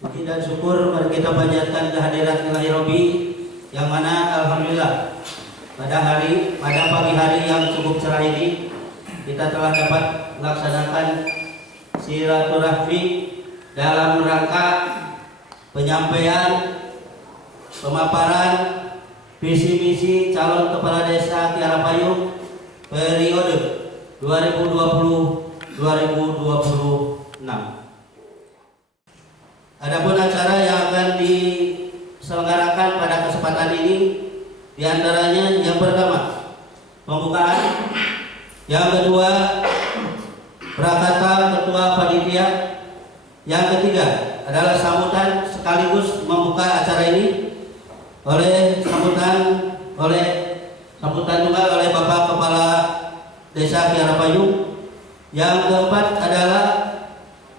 Puji dan syukur mari kita panjatkan kehadirat Ilahi Robbi, yang mana alhamdulillah pada pagi hari yang cukup cerah ini kita telah dapat melaksanakan silaturahmi dalam rangka penyampaian pemaparan visi misi calon kepala desa Kiara Payung periode 2020-2026. Adapun acara yang akan diselenggarakan pada kesempatan ini diantaranya yang pertama pembukaan, yang kedua prakata ketua panitia, yang ketiga adalah sambutan sekaligus membuka acara ini sambutan juga oleh Bapak Kepala Desa Kiara Payung. Yang keempat adalah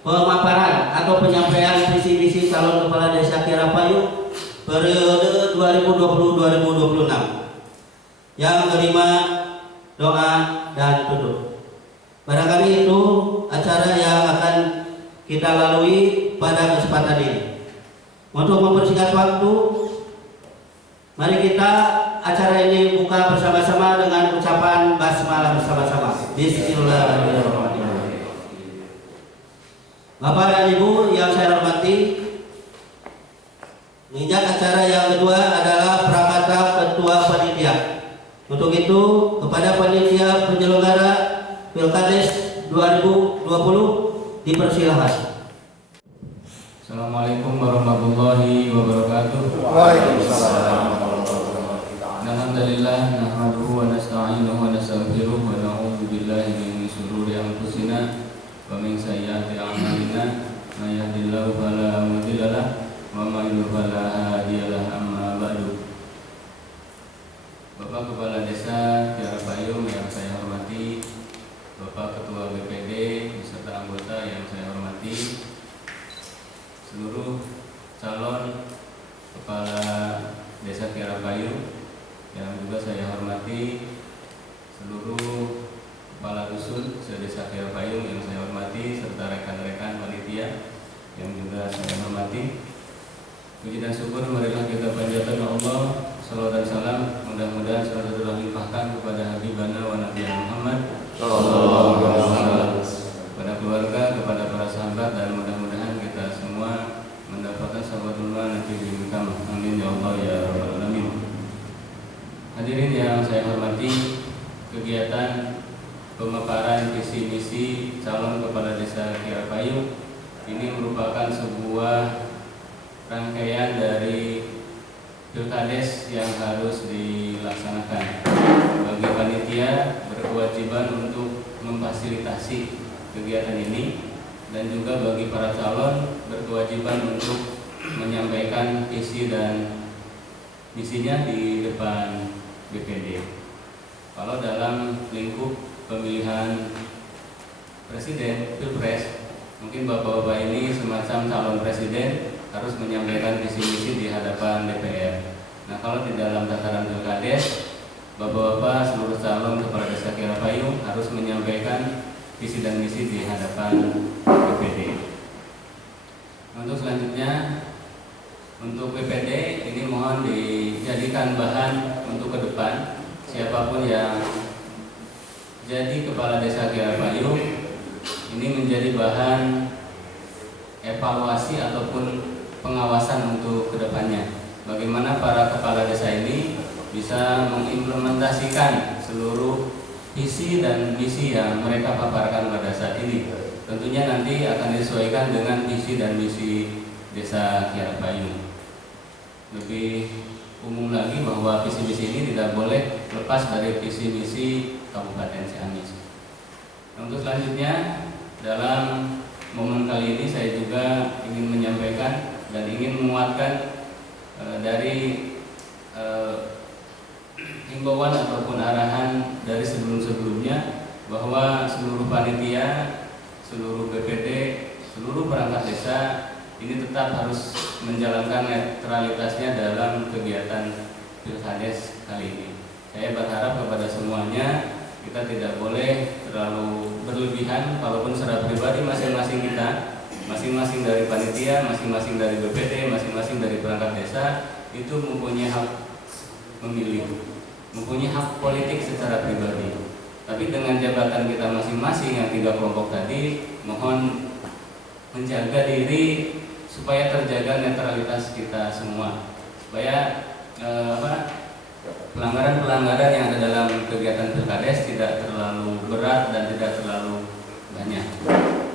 pemaparan atau penyampaian visi misi calon kepala desa Kiara Payung periode 2020-2026. Yang kelima doa dan tutup. Barangkali itu acara yang akan kita lalui pada kesempatan ini. Untuk mempersingkat waktu, mari kita acara ini buka bersama-sama dengan ucapan basmalah bersama-sama. Bismillahirrahmanirrahim. Bapak dan Ibu yang saya hormati, menginjak acara yang kedua adalah prakata ketua panitia. Untuk itu, kepada panitia penyelenggara Pilkades 2020 dipersilahkan. Assalamualaikum warahmatullahi wabarakatuh. Waalaikumsalam. Alhamdulillah, nahmaduhu wa nasta'inuhu wa nastaghfiruh wa na'udzu billahi min shururi anfusina wa min sayyiati a'malina. May yahdihillahu fala mudilla lahu wa may yudlil fala hadiya lahu. Amma ba'du. Bapak Kepala Desa Kiara Payung yang saya hormati, Bapak Ketua BPD beserta anggota yang saya hormati, seluruh calon Kepala Desa Kiara Payung yang juga saya hormati, seluruh kepala dusun se-Desa Kiara Payung yang saya hormati, serta rekan-rekan panitia yang juga saya hormati. Puji dan syukur marilah kita panjatkan Allah, salawat dan salam mudah-mudahan selalu terlimpahkan kepada Habibana wa Nabi Muhammad sallallahu alaihi wasallam, kepada keluarga, kepada para sahabat, dan mudah-mudahan kita semua mendapatkan sahabatullah nanti di Mekah. Amin ya Allah ya rabbal alamin. Hadirin yang saya hormati, kegiatan pemaparan visi misi calon kepala desa Kiara Payung ini merupakan sebuah rangkaian dari Pilkades yang harus dilaksanakan. Bagi panitia berkewajiban untuk memfasilitasi kegiatan ini, dan juga bagi para calon berkewajiban untuk menyampaikan visi dan misinya di depan BPD. Kalau dalam lingkup pemilihan presiden Pilpres, mungkin bapak-bapak ini semacam calon presiden harus menyampaikan visi misi di hadapan DPR. Nah, kalau di dalam tataran Pilkades, bapak-bapak seluruh calon kepala desa Kiara Payung harus menyampaikan visi dan misi di hadapan BPD. Untuk selanjutnya, untuk BPD ini mohon dijadikan bahan untuk ke depan. Siapapun yang jadi kepala desa Kiara Payung ini menjadi bahan evaluasi ataupun pengawasan untuk kedepannya. Bagaimana para kepala desa ini bisa mengimplementasikan seluruh visi dan misi yang mereka paparkan pada saat ini. Tentunya nanti akan disesuaikan dengan visi dan misi desa Kiara Payung. Lebih umum lagi bahwa visi misi ini tidak boleh lepas dari visi misi Kabupaten Ciamis. Untuk selanjutnya, dalam momen kali ini saya juga ingin menyampaikan dan ingin menguatkan dari himbauan ataupun arahan dari sebelum-sebelumnya, bahwa seluruh panitia, seluruh BPD, seluruh perangkat desa ini tetap harus menjalankan netralitasnya dalam kegiatan Pilkades kali ini. Saya berharap kepada semuanya, kita tidak boleh terlalu berlebihan, walaupun secara pribadi masing-masing kita masing-masing dari panitia, masing-masing dari BPD, masing-masing dari perangkat desa itu mempunyai hak memilih, mempunyai hak politik secara pribadi. Tapi dengan jabatan kita masing-masing yang 3 kelompok tadi, mohon menjaga diri supaya terjaga netralitas kita semua, supaya pelanggaran-pelanggaran yang ada dalam kegiatan Pilkades tidak terlalu berat dan tidak terlalu banyak.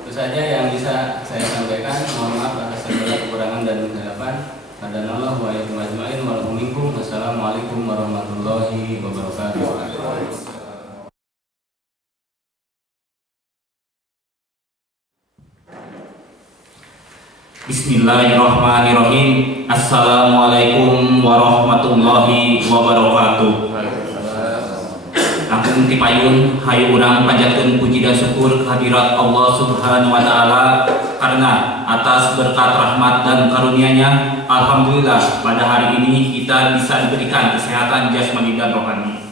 Itu saja yang bisa saya sampaikan. Mohon maaf atas segala kekurangan dan kehilafan. Hadanallahu wa iyyakum ajma'in wa lahum minkum. Wassalamualaikum warahmatullahi wabarakatuh. Bismillahirrahmanirrahim. Assalamualaikum warahmatullahi wabarakatuh. Agung tipayun hayu urang panjatkeun puji dan syukur kehadirat Allah Subhanahu wa taala karena atas berkat rahmat dan karunia-Nya alhamdulillah pada hari ini kita bisa diberikan kesehatan jasmani dan rohani.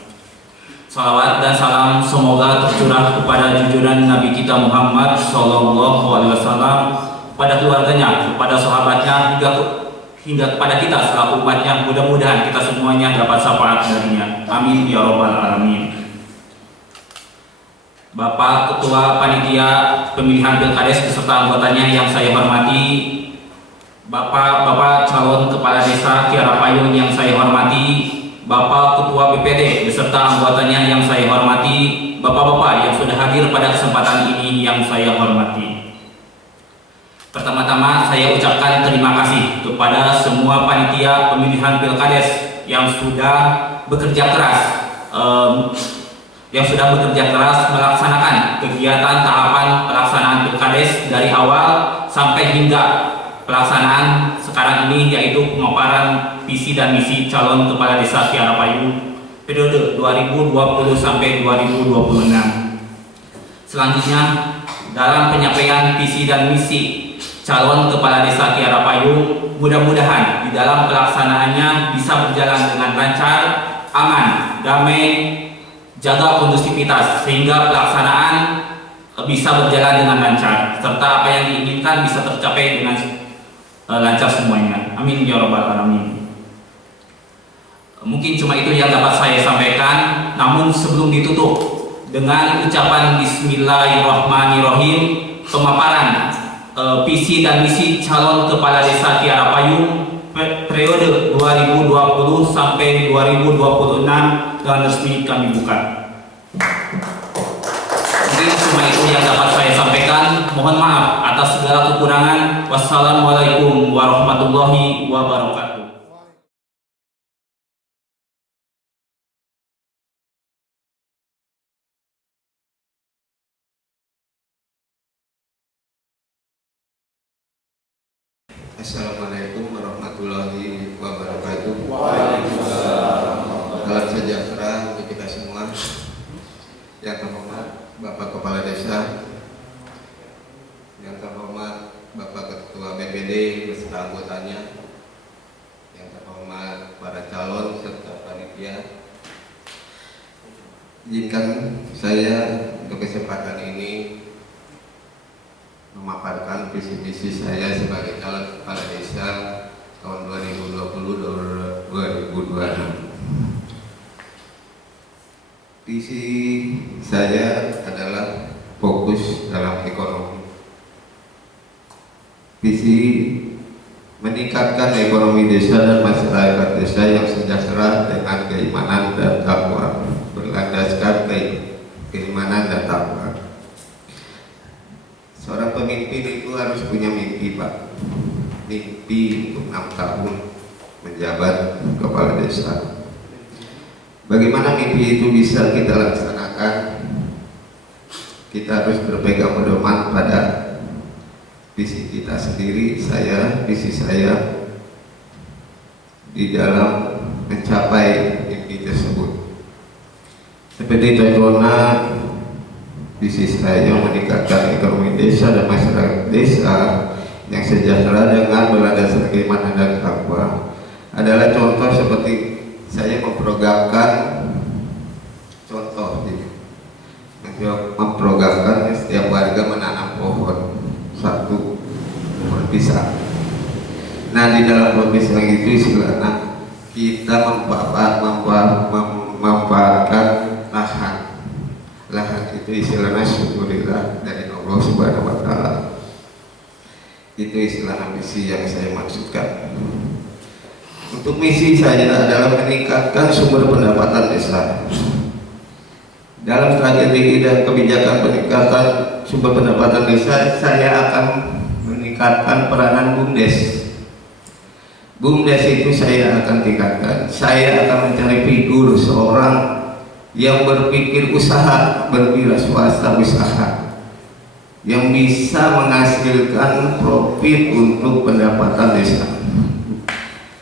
Salawat dan salam semoga tercurah kepada junjungan Nabi kita Muhammad sallallahu alaihi wasallam, pada keluarganya, kepada sahabatnya, hingga kepada kita selaku umatnya. Mudah-mudahan kita semuanya dapat syafaat darinya. Amin ya robbal alamin. Bapak Ketua Panitia Pemilihan Pilkades beserta anggotanya yang saya hormati, Bapak calon Kepala Desa Kiara Payung yang saya hormati, Bapak Ketua BPD beserta anggotanya yang saya hormati, Bapak-bapak yang sudah hadir pada kesempatan ini yang saya hormati. Pertama-tama saya ucapkan terima kasih kepada semua panitia pemilihan Pilkades yang sudah bekerja keras melaksanakan kegiatan tahapan pelaksanaan Pilkades dari awal sampai hingga pelaksanaan sekarang ini, yaitu pemaparan visi dan misi calon kepala desa Kiara Payung periode 2020 sampai 2026. Selanjutnya, dalam penyampaian visi dan misi calon kepala desa Kiara Payung, mudah-mudahan di dalam pelaksanaannya bisa berjalan dengan lancar, aman, damai, jaga kondusivitas sehingga pelaksanaan bisa berjalan dengan lancar serta apa yang diinginkan bisa tercapai dengan lancar semuanya. Amin ya robbal alamin. Mungkin cuma itu yang dapat saya sampaikan, namun sebelum ditutup dengan ucapan Bismillahirrahmanirrahim, pemaparan visi dan misi calon kepala desa Kiara Payung periode 2020 sampai 2026 dengan resmi kami buka. Mungkin cuma itu yang dapat saya sampaikan. Mohon maaf atas segala kekurangan. Wassalamualaikum warahmatullahi wabarakatuh. Assalamualaikum warahmatullahi wabarakatuh. Waalaikumsalam. Salam sejahtera untuk kita semua. Yang terhormat Bapak Kepala Desa, yang terhormat Bapak Ketua BPD beserta anggotanya, yang terhormat para calon serta panitia. Izinkan saya untuk kesempatan ini memaparkan visi-misi saya sebagai calon kepala desa tahun 2020-2026. Visi saya adalah fokus dalam ekonomi. Visi meningkatkan ekonomi desa dan masyarakat desa yang sejahtera dengan keimanan dan takwa, berlandaskan keimanan dan takwa. Seorang pemimpin itu harus punya mimpi, Pak. Mimpi untuk 6 tahun menjabat kepala desa. Bagaimana mimpi itu bisa kita laksanakan? Kita harus berpegang pedoman pada visi kita sendiri. Visi saya di dalam mencapai mimpi tersebut. Seperti contohnya, visi saya meningkatkan ekonomi desa dan masyarakat desa yang sejahtera dengan berlandaskan keimanan dan takwa adalah contoh seperti saya memprogramkan memprogramkan setiap warga menanam pohon 1 Nah, di dalam proses yang itu istilahnya kita memanfaatkan lahan itu istilahnya syukurillah dari Allah Subhanahu wa Ta'ala. Itu istilah misi yang saya maksudkan. Untuk misi saya adalah meningkatkan sumber pendapatan desa. Dalam strategi dan kebijakan peningkatan sumber pendapatan desa, saya akan meningkatkan peranan BUMDes. BUMDes itu saya akan tingkatkan. Saya akan mencari figur seorang yang berpikir usaha, berwira swasta usaha, yang bisa menghasilkan profit untuk pendapatan desa,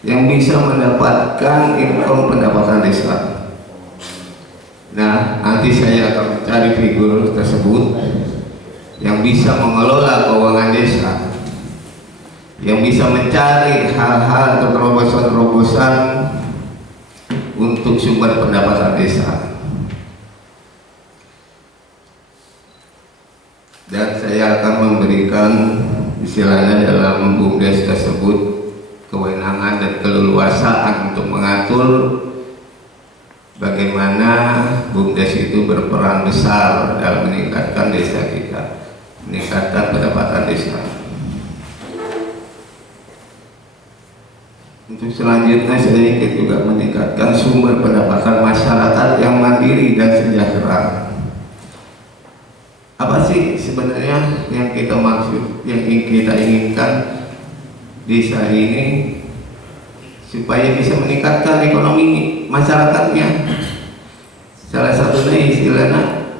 yang bisa mendapatkan income pendapatan desa. Nah, nanti saya akan mencari figur tersebut yang bisa mengelola keuangan desa, yang bisa mencari hal-hal atau terobosan-terobosan untuk sumber pendapatan desa. Dan saya akan memberikan istilahnya dalam BUMDes tersebut kewenangan dan keleluasaan untuk mengatur bagaimana BUMDes itu berperan besar dalam meningkatkan desa kita, meningkatkan pendapatan desa. Untuk selanjutnya saya ingin juga meningkatkan sumber pendapatan masyarakat yang mandiri dan sejahtera. Apa sih sebenarnya yang kita maksud, yang kita inginkan desa ini supaya bisa meningkatkan ekonomi masyarakatnya? Salah satunya istilahnya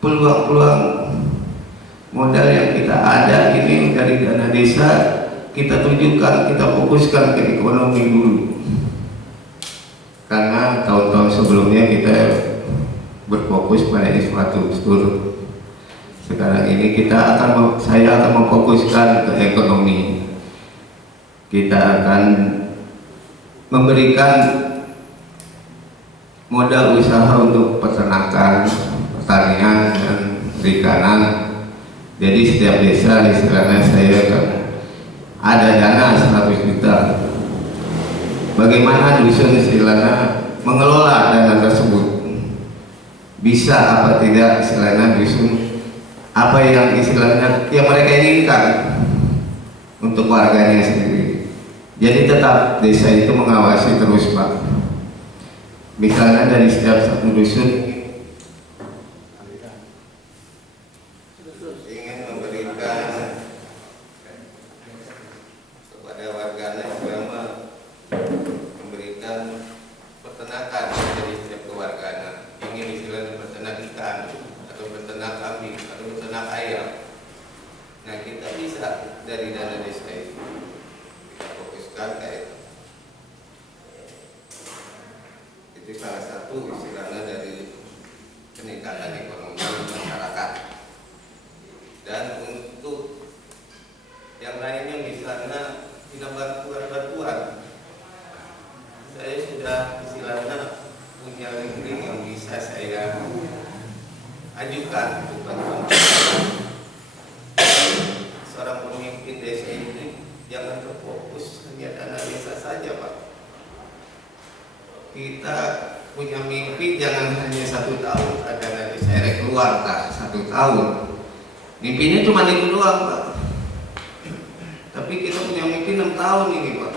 peluang-peluang modal yang kita ada ini dari dana desa kita tujukan, kita fokuskan ke ekonomi dulu. Karena tahun-tahun sebelumnya kita berfokus pada infrastruktur. Sekarang ini saya akan memfokuskan ke ekonomi. Kita akan memberikan modal usaha untuk peternakan, pertanian, dan perikanan. Jadi setiap desa istilahnya saya akan ada dana 100 juta. Bagaimana dusun istilahnya mengelola dana tersebut? Bisa apa tidak istilahnya dusun apa yang istilahnya yang mereka inginkan untuk warganya sendiri. Jadi tetap desa itu mengawasi terus, Pak. Misalnya dari setiap satu dusun ingin memberikan kepada warganya selama memberikan peternakan dari setiap keluarganya, ingin istilahnya peternak ikan atau peternak kambing atau peternak ayam. Nah, kita bisa dari dana desa itu kita fokuskan ke itu salah satu istilahnya dari peningkatan ekonomi masyarakat. Dan untuk yang lainnya misalnya tidak bantuan, saya sudah istilahnya punya rekening yang bisa saya ajukan untuk bantuan. Seorang pemimpin desa ini jangan terfokus hanya dana desa saja, Pak. Kita punya mimpi jangan hanya 1 tahun ada dana desa keluar, tak 1 tahun. Mimpinya cuma itu doang, Pak. Tapi kita punya mimpi 6 tahun ini, Pak.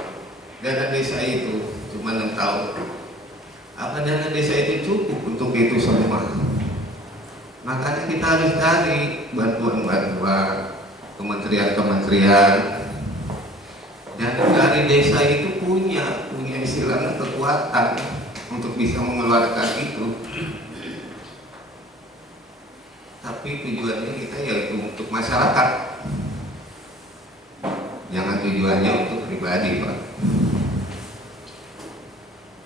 Dana desa itu cuma 6 tahun. Apa dana desa itu cukup untuk itu semua? Makanya kita harus cari bantuan-bantuan kementerian-kementerian. Dan dari desa itu punya istilahnya kekuatan untuk bisa mengeluarkan itu. Tapi tujuannya kita yaitu untuk masyarakat. Jangan tujuannya untuk pribadi, Pak.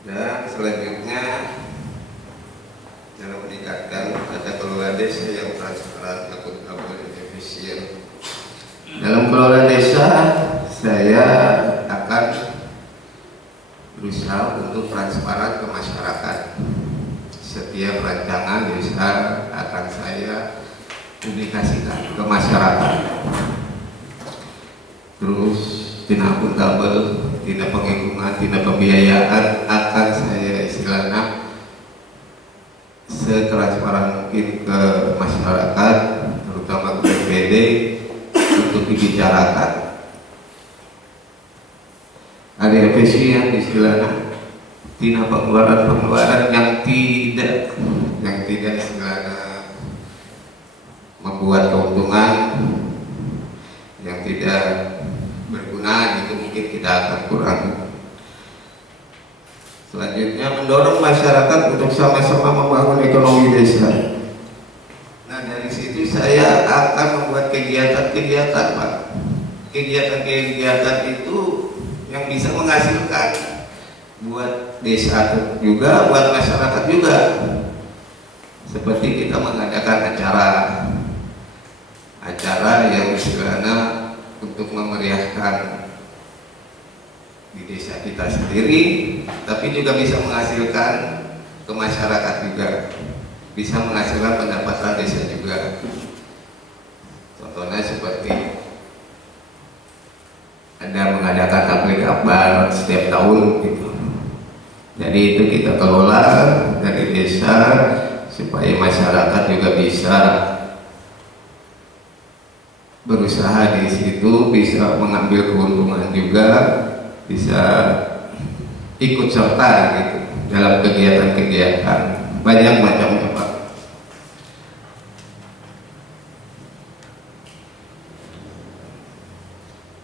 Dan selanjutnya dalam meningkatkan tata kelola desa yang transparan, akuntabel, dan efisien. Dalam kelola desa, saya akan berusaha untuk transparan ke masyarakat. Setiap rancangan desa akan saya publikasikan ke masyarakat. Terus tina akuntabel, tina penghitungan, tina pembiayaan akan saya istilahnya setransparan mungkin ke masyarakat, terutama ke BPD untuk dibicarakan. Ada efisien istilahnya tina pengeluaran yang tidak istilahnya membuat keuntungan yang tidak berguna, itu mungkin kita akan kurangi. Selanjutnya mendorong masyarakat untuk sama-sama membangun ekonomi desa. Nah, dari situ saya akan membuat kegiatan-kegiatan, Pak. Kegiatan-kegiatan itu yang bisa menghasilkan buat desa juga, buat masyarakat juga. Seperti kita mengadakan acara yang istilahnya untuk memeriahkan di desa kita sendiri, tapi juga bisa menghasilkan ke masyarakat juga, bisa menghasilkan pendapatan desa juga. Contohnya seperti ada mengadakan tablik akbar setiap tahun gitu. Jadi itu kita kelola dari desa supaya masyarakat juga bisa berusaha di situ, bisa mengambil keuntungan juga, bisa ikut serta gitu dalam kegiatan-kegiatan banyak macamnya, Pak.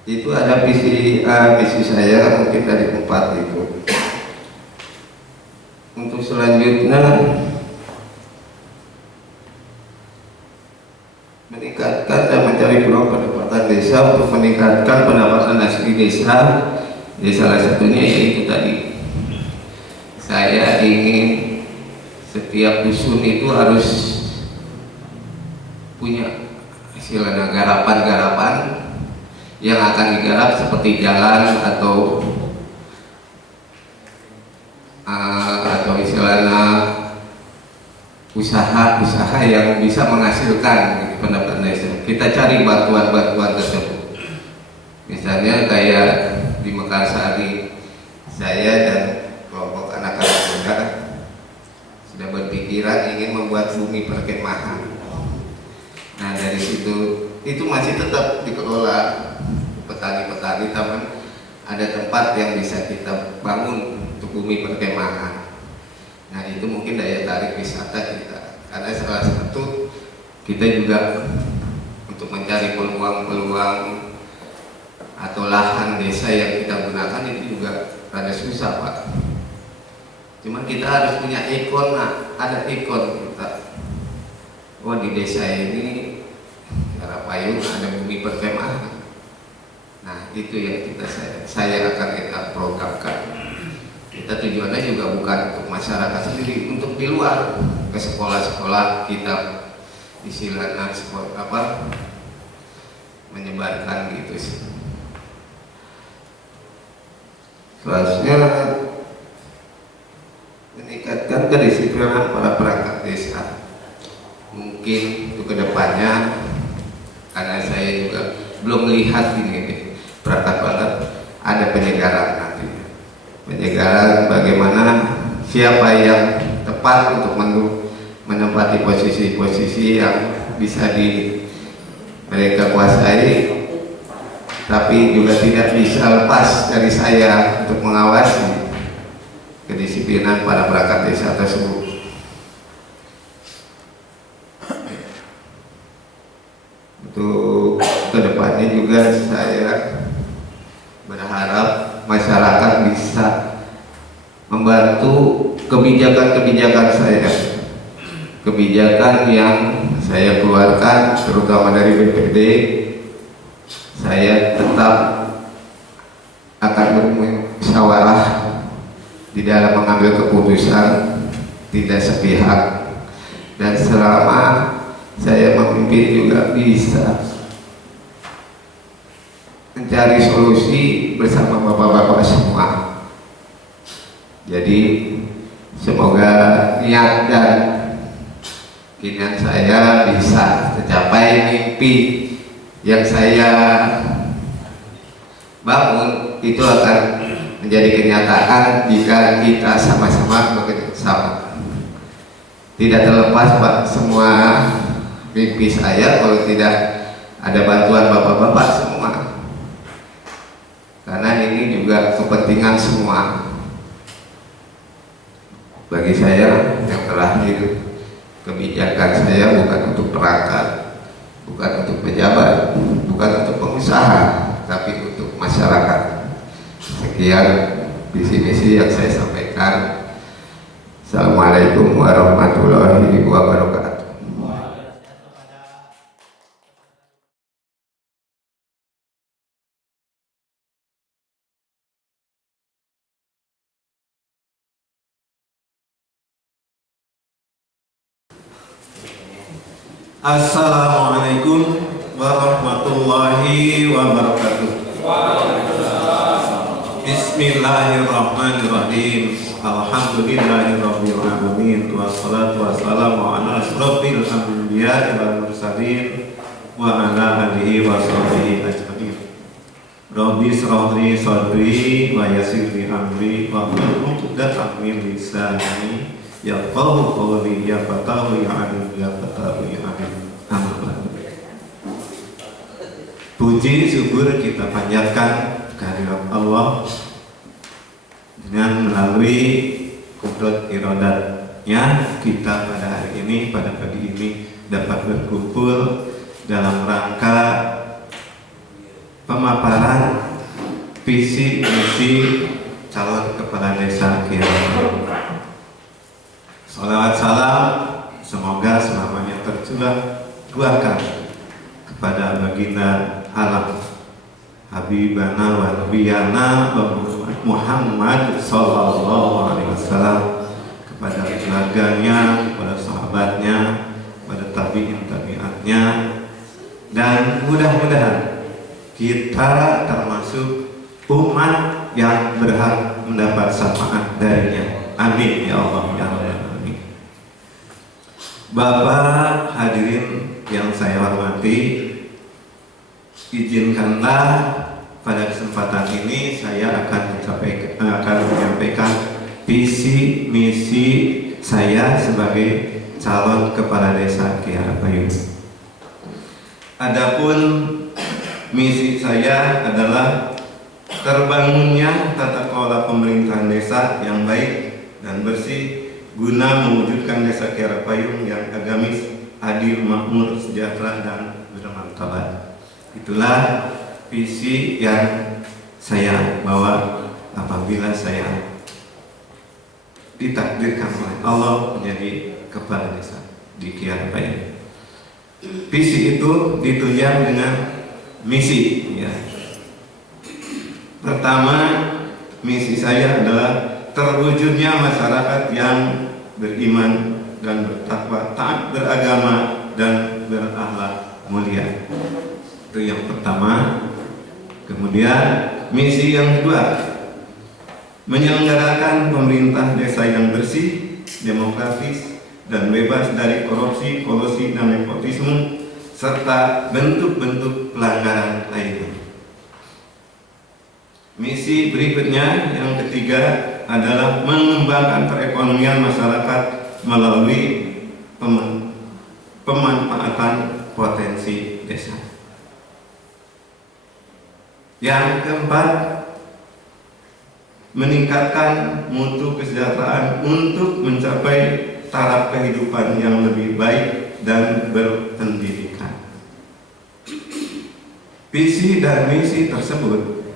Itu ada visi saya mungkin dari 4 itu. Untuk selanjutnya meningkatkan dan mencari peluang pendapatan desa untuk meningkatkan pendapatan asli desa. Ya, salah satunya yaitu tadi saya ingin setiap dusun itu harus punya istilahnya garapan-garapan yang akan digarap seperti jalan atau istilahnya usaha yang bisa menghasilkan pendapatan desa. Kita cari bantuan-bantuan tersebut. Misalnya kayak di Mekarsari, saya dan kelompok anak-anak muda sudah berpikiran ingin membuat bumi perkemahan. Nah, dari situ itu masih tetap dikelola petani-petani, taman ada tempat yang bisa kita bangun untuk bumi perkemahan. Nah, itu mungkin daya tarik wisata kita, karena salah satu kita juga untuk mencari peluang-peluang atau lahan desa yang kita gunakan itu juga rada susah, Pak. Cuman kita harus punya ikon, ada ikon kita. Oh, di desa ini Karapayung ada bumi perkemahan. Nah, itu yang saya akan kita programkan. Kita tujuannya juga bukan untuk masyarakat sendiri, untuk di luar, ke sekolah-sekolah kita istilahnya menyebarkan gitu sih. Selanjutnya meningkatkan kedisiplinan para perangkat desa. Mungkin untuk kedepannya, karena saya juga belum melihat ini perangkat-perangkat, ada penyegaran nanti. Penyegaran bagaimana siapa yang tepat untuk menempati posisi-posisi yang bisa mereka kuasai, tapi juga tidak bisa lepas dari saya untuk mengawasi kedisiplinan para perangkat desa tersebut. Untuk kedepannya juga saya berharap masyarakat bisa membantu kebijakan-kebijakan saya, kebijakan yang saya keluarkan terutama dari BPD. Saya tetap akan bermusyawarah di dalam mengambil keputusan, tidak sepihak, dan selama saya memimpin juga bisa mencari solusi bersama bapak-bapak semua. Jadi semoga niat dan keinginan saya bisa tercapai, mimpi yang saya bangun itu akan menjadi kenyataan jika kita sama-sama bekerja sama. Tidak terlepas Pak, semua mimpi saya kalau tidak ada bantuan bapak-bapak semua, karena ini juga kepentingan semua. Bagi saya yang terakhir, kebijakan saya bukan untuk perangkat, bukan untuk pejabat, bukan untuk pengusaha, tapi untuk masyarakat. Sekian visi-misi yang saya sampaikan. Assalamualaikum warahmatullahi wabarakatuh. Assalamualaikum warahmatullahi wabarakatuh. Bismillahirrahmanirrahim. Alhamdulillahirabbil alamin wassalatu wassalamu ala asrofil anbiya'i wal mursalin wa ala alihi wa sahbihi ajmain. Rabbi shrah li sadri wa yassir li amri wa hlul 'uqdatam min lisani yafqahu qawli ya fatahu ya alim ya fatahu ya alim. Amin. Puji syukur kita panjatkan kehadirat Allah dengan melalui kudrat iradatnya kita pada hari ini, pada pagi ini dapat berkumpul dalam rangka pemaparan visi misi calon kepala desa Kiara. Salawat salam semoga selamanya tercurah dua kali kepada baginda alam Habibana wa Nabiyana Muhammad sallallahu alaihi wasallam, kepada keluarganya, kepada sahabatnya, kepada tabi'in-tabi'atnya, dan mudah-mudahan kita termasuk umat yang berhak mendapat syafaat darinya. Amin ya Allah ya Rabbal alamin. Bapak hadirin yang saya hormati, izinkanlah pada kesempatan ini saya akan menyampaikan visi misi saya sebagai calon kepala desa Kiara Payung. Adapun misi saya adalah terbangunnya tata kelola pemerintahan desa yang baik dan bersih guna mewujudkan desa Kiara Payung yang agamis, adil, makmur, sejahtera, dan bermartabat. Itulah visi yang saya bawa apabila saya ditakdirkan oleh Allah menjadi kepala desa di Kiara Payung. Visi itu ditunjang dengan misi. Ya. Pertama, misi saya adalah terwujudnya masyarakat yang beriman dan bertakwa, taat beragama, dan berakhlak mulia. Itu yang pertama. Kemudian misi yang kedua, menyelenggarakan pemerintah desa yang bersih, demokratis, dan bebas dari korupsi, kolusi, dan nepotisme, serta bentuk-bentuk pelanggaran lainnya. Misi berikutnya yang ketiga adalah mengembangkan perekonomian masyarakat melalui pemanfaatan potensi desa. Yang keempat, meningkatkan mutu kesejahteraan untuk mencapai taraf kehidupan yang lebih baik dan berpendidikan. Visi dan misi tersebut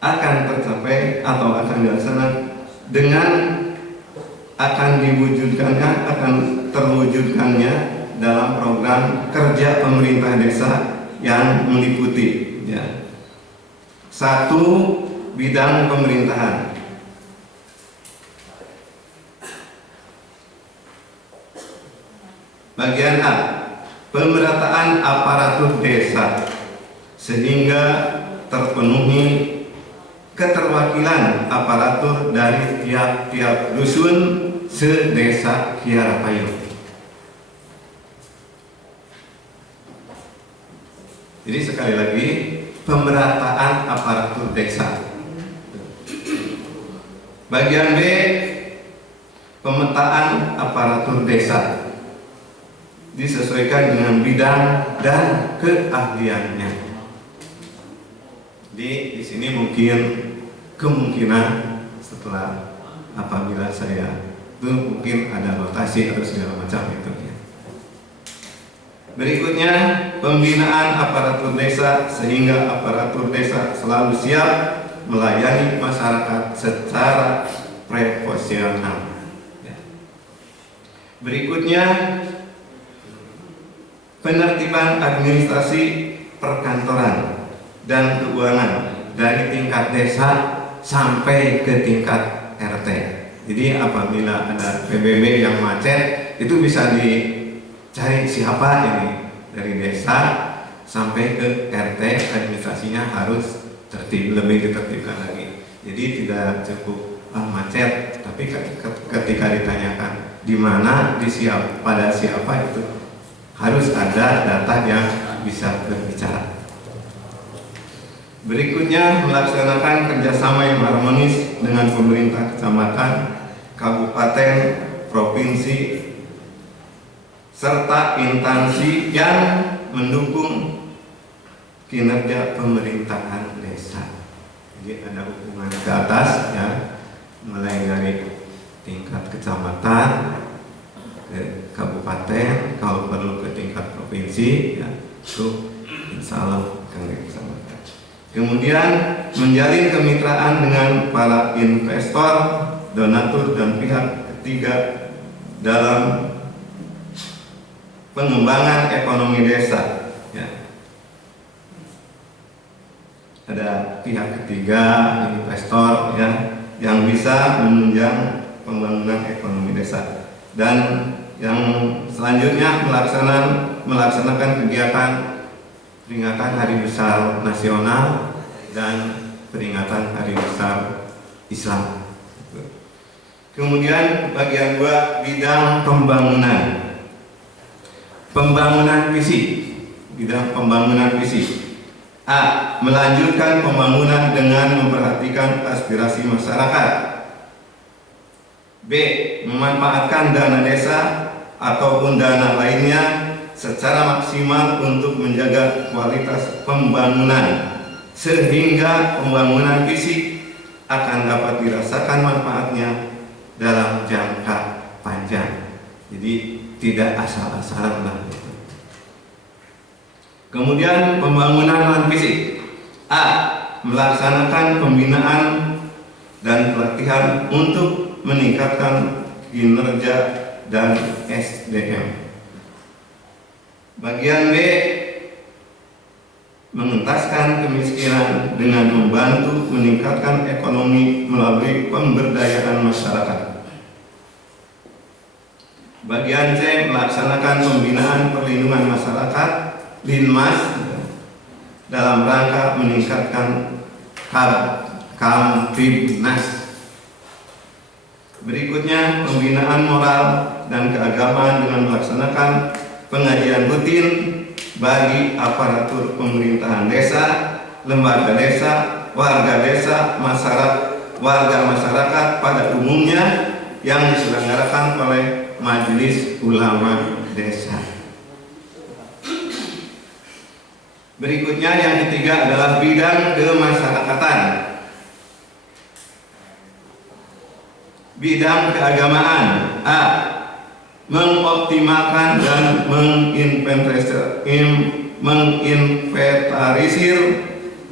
akan tercapai atau akan dilaksanakan dengan akan terwujudkannya dalam program kerja pemerintah desa yang meliputi ya. 1. Bidang pemerintahan. Bagian A, pemerataan aparatur desa sehingga terpenuhi keterwakilan aparatur dari tiap-tiap dusun se-desa Kiara Payung. Jadi sekali lagi, pemerataan aparatur desa. Bagian B, pemetaan aparatur desa disesuaikan dengan bidang dan keahliannya. Jadi di sini mungkin kemungkinan setelah apabila saya itu mungkin ada rotasi atau segala macam itu ya. Berikutnya, pembinaan aparatur desa sehingga aparatur desa selalu siap melayani masyarakat secara profesional. Berikutnya, penertiban administrasi perkantoran dan keuangan dari tingkat desa sampai ke tingkat RT. Jadi apabila ada PBB yang macet, itu bisa dicari siapa ini dari desa sampai ke RT, administrasinya harus lebih ditertibkan lagi. Jadi tidak cukup macet, tapi ketika ditanyakan di mana, pada siapa, itu harus ada data yang bisa berbicara. Berikutnya, melaksanakan kerjasama yang harmonis dengan pemerintah kecamatan, kabupaten, provinsi, serta instansi yang mendukung kinerja pemerintahan desa. Jadi ada hubungan ke atas ya, mulai dari tingkat kecamatan, ke kabupaten, kalau perlu ke tingkat provinsi ya, itu insya Allah akan dilaksanakan. Kemudian menjalin kemitraan dengan para investor, donatur dan pihak ketiga dalam pengembangan ekonomi desa ya. Ada pihak ketiga, investor ya, yang bisa menunjang pembangunan ekonomi desa. Dan yang selanjutnya melaksanakan kegiatan peringatan Hari Besar Nasional dan peringatan Hari Besar Islam. Kemudian bagian 2, bidang pembangunan. Pembangunan visi. Bidang pembangunan visi. A. Melanjutkan pembangunan dengan memperhatikan aspirasi masyarakat. B. Memanfaatkan dana desa ataupun dana lainnya secara maksimal untuk menjaga kualitas pembangunan sehingga pembangunan fisik akan dapat dirasakan manfaatnya dalam jangka panjang. Jadi tidak asal-asalan lah. Kemudian pembangunan non fisik. A. Melaksanakan pembinaan dan pelatihan untuk meningkatkan kinerja dan SDM. Bagian B. Mengentaskan kemiskinan dengan membantu meningkatkan ekonomi melalui pemberdayaan masyarakat. Bagian C. Melaksanakan pembinaan perlindungan masyarakat Linmas dalam rangka meningkatkan Kamtibnas. Berikutnya, pembinaan moral dan keagamaan dengan melaksanakan pengajian rutin bagi aparatur pemerintahan desa, lembaga desa, warga desa, warga masyarakat pada umumnya yang diselenggarakan oleh Majelis Ulama Desa. Berikutnya yang ketiga adalah bidang kemasyarakatan. Bidang keagamaan. A. Mengoptimalkan dan menginventarisir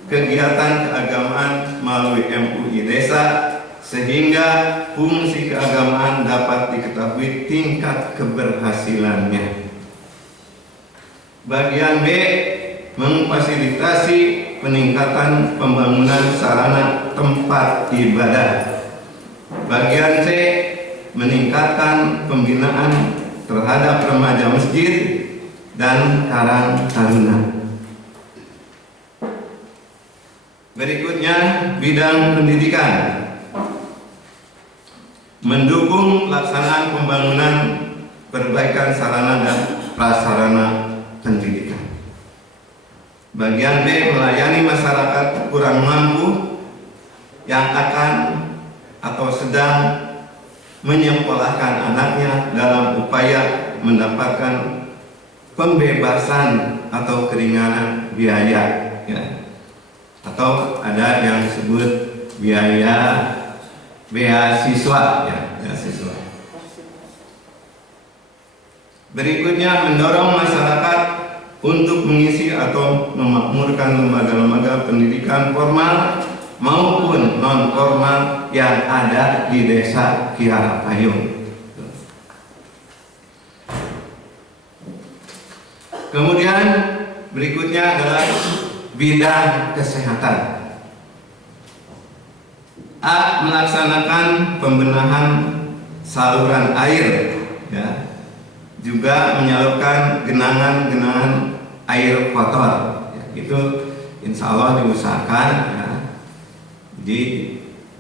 kegiatan keagamaan melalui MUI desa sehingga fungsi keagamaan dapat diketahui tingkat keberhasilannya. Bagian B. Memfasilitasi peningkatan pembangunan sarana tempat ibadah. Bagian C. Meningkatkan pembinaan terhadap remaja masjid dan karang taruna. Berikutnya bidang pendidikan. Mendukung pelaksanaan pembangunan perbaikan sarana dan prasarana pendidikan. Bagian B, melayani masyarakat kurang mampu yang akan atau sedang menyekolahkan anaknya dalam upaya mendapatkan pembebasan atau keringanan biaya, ya. Atau ada yang disebut biaya beasiswa, ya, beasiswa. Berikutnya, mendorong masyarakat untuk mengisi atau memakmurkan lembaga-lembaga pendidikan formal maupun non formal yang ada di desa Kiara Payung. Kemudian berikutnya adalah bidang kesehatan. A, melaksanakan pembenahan saluran air, ya. Juga menyalurkan genangan-genangan air kotor, ya. Itu insya Allah diusahakan, ya. Di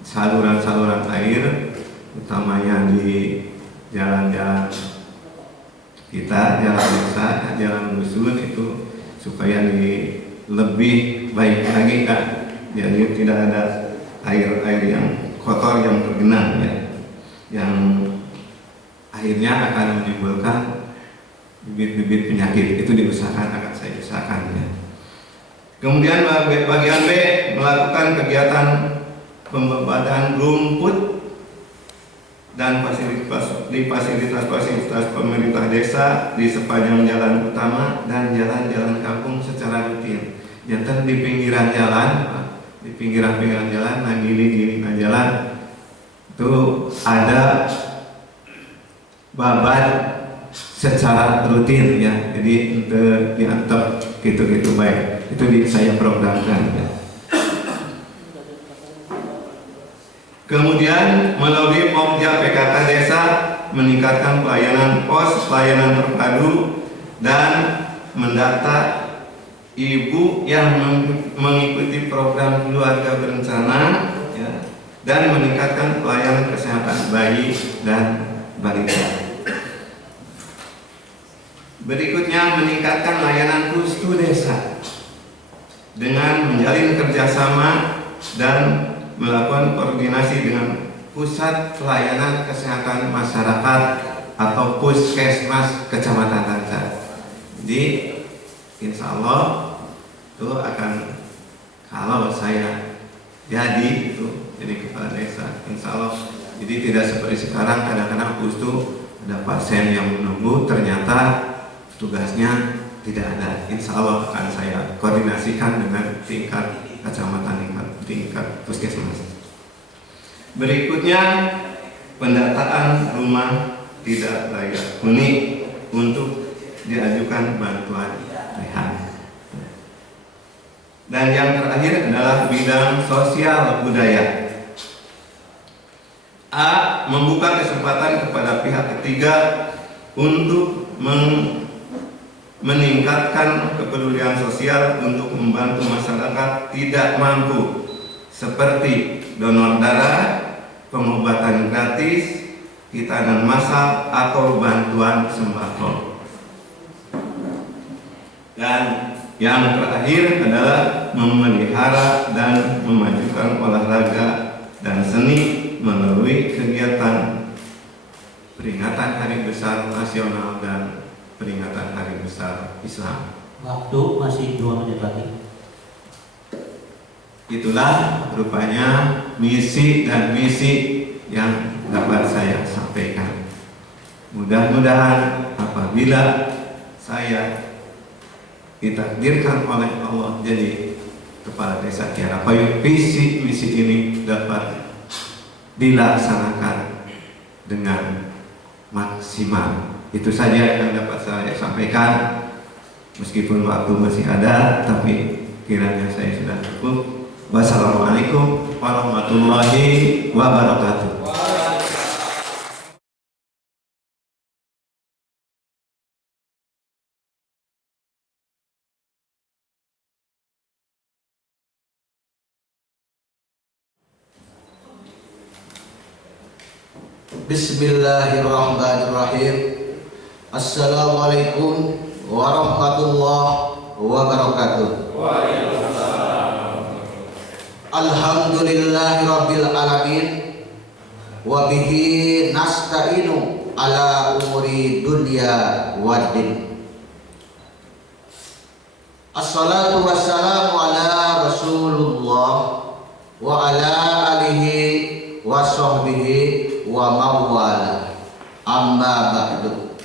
saluran-saluran air, utamanya di jalan-jalan kita, jalan desa, jalan dusun, itu supaya lebih baik lagi, kan. Jadi tidak ada air-air yang kotor yang tergenang, ya, yang akhirnya akan menimbulkan bibit-bibit penyakit. Itu diusahakan, akan saya usahakan, ya. Kemudian bagian B, melakukan kegiatan pembebadan rumput dan fasilitas pemerintah desa di sepanjang jalan utama dan jalan-jalan kampung secara rutin. Jangan di pinggiran jalan, di pinggiran-pinggiran jalan, nah gini jalan itu ada babat secara rutin, ya. Jadi untuk diantep gitu-gitu baik. Itu saya programkan, ya. Kemudian melalui Pokja PKK desa meningkatkan pelayanan pos, pelayanan terpadu, dan mendata ibu yang mengikuti program keluarga berencana, ya, dan meningkatkan pelayanan kesehatan bayi dan balita. Berikutnya, meningkatkan layanan pustu desa dengan menjalin kerjasama dan melakukan koordinasi dengan pusat pelayanan kesehatan masyarakat atau puskesmas kecamatan Tanca. Jadi insya Allah itu akan, kalau saya jadi kepala desa, insya Allah. Jadi tidak seperti sekarang, kadang-kadang pustu ada pasien yang menunggu, ternyata tugasnya tidak ada. Insya Allah akan saya koordinasikan dengan tingkat kecamatan, tingkat puskesmas. Berikutnya, pendataan rumah tidak layak huni untuk diajukan bantuan rehab. Dan yang terakhir adalah bidang sosial budaya. A, membuka kesempatan kepada pihak ketiga untuk meningkatkan kepedulian sosial untuk membantu masyarakat tidak mampu, seperti donor darah, pengobatan gratis, hitanan massal, atau bantuan sembako. Dan yang terakhir adalah memelihara dan memajukan olahraga dan seni melalui kegiatan peringatan Hari Besar Nasional dan peringatan Hari Besar Islam. Waktu masih 2 menit lagi. Itulah rupanya misi dan misi yang dapat saya sampaikan. Mudah-mudahan apabila saya ditakdirkan oleh Allah jadi kepala desa Kiara Payung, visi misi ini dapat dilaksanakan dengan maksimal. Itu saja yang dapat saya sampaikan. Meskipun waktu masih ada, tapi kiranya saya sudah cukup. Wassalamualaikum warahmatullahi wabarakatuh. Bismillahirrahmanirrahim. Assalamualaikum warahmatullahi wabarakatuh. Alhamdulillahirabbil alamin wa bihi nasta'inu ala umuri dunya waddin. Assalatu wassalamu ala Rasulullah wa ala alihi wa sahbihi wa mawala. Amma ba'du.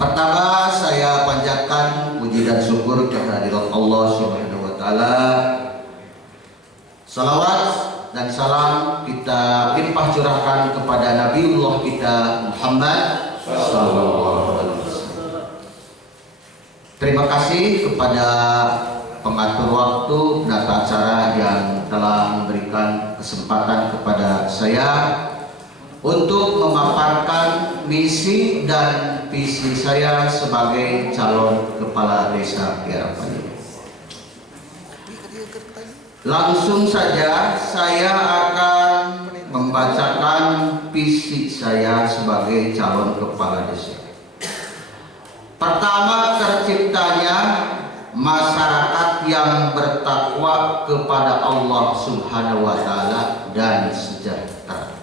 Pertama saya panjatkan puji dan syukur kehadirat Allah Subhanahu wa taala. Salawat dan salam kita limpah curahkan kepada Nabiullah kita Muhammad sallallahu alaihi wasallam. Terima kasih kepada pengatur waktu penata acara yang telah memberikan kesempatan kepada saya untuk memaparkan misi dan visi saya sebagai calon kepala desa Kiara Payung. Langsung saja saya akan membacakan visi saya sebagai calon kepala desa. Pertama, terciptanya masyarakat yang bertakwa kepada Allah Subhanahu wa taala dan sejahtera.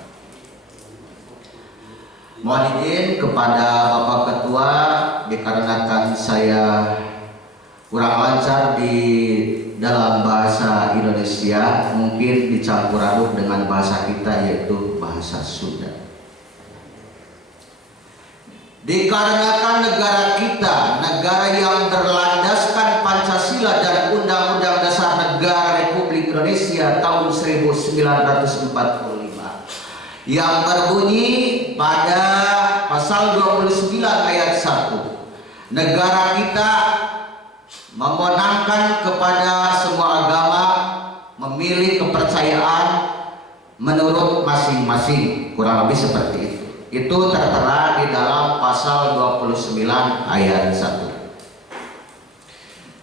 Mohon izin kepada Bapak Ketua, dikarenakan saya kurang lancar di dalam bahasa Indonesia, mungkin dicampur aduk dengan bahasa kita yaitu bahasa Sunda. Dikarenakan negara kita, negara yang berlandaskan Pancasila dan Undang-Undang Dasar Negara Republik Indonesia tahun 1945 yang berbunyi pada pasal 29 ayat 1, negara kita memenangkan kepada semua agama memilih kepercayaan menurut masing-masing, kurang lebih seperti itu. Itu tertera di dalam pasal 29 ayat 1.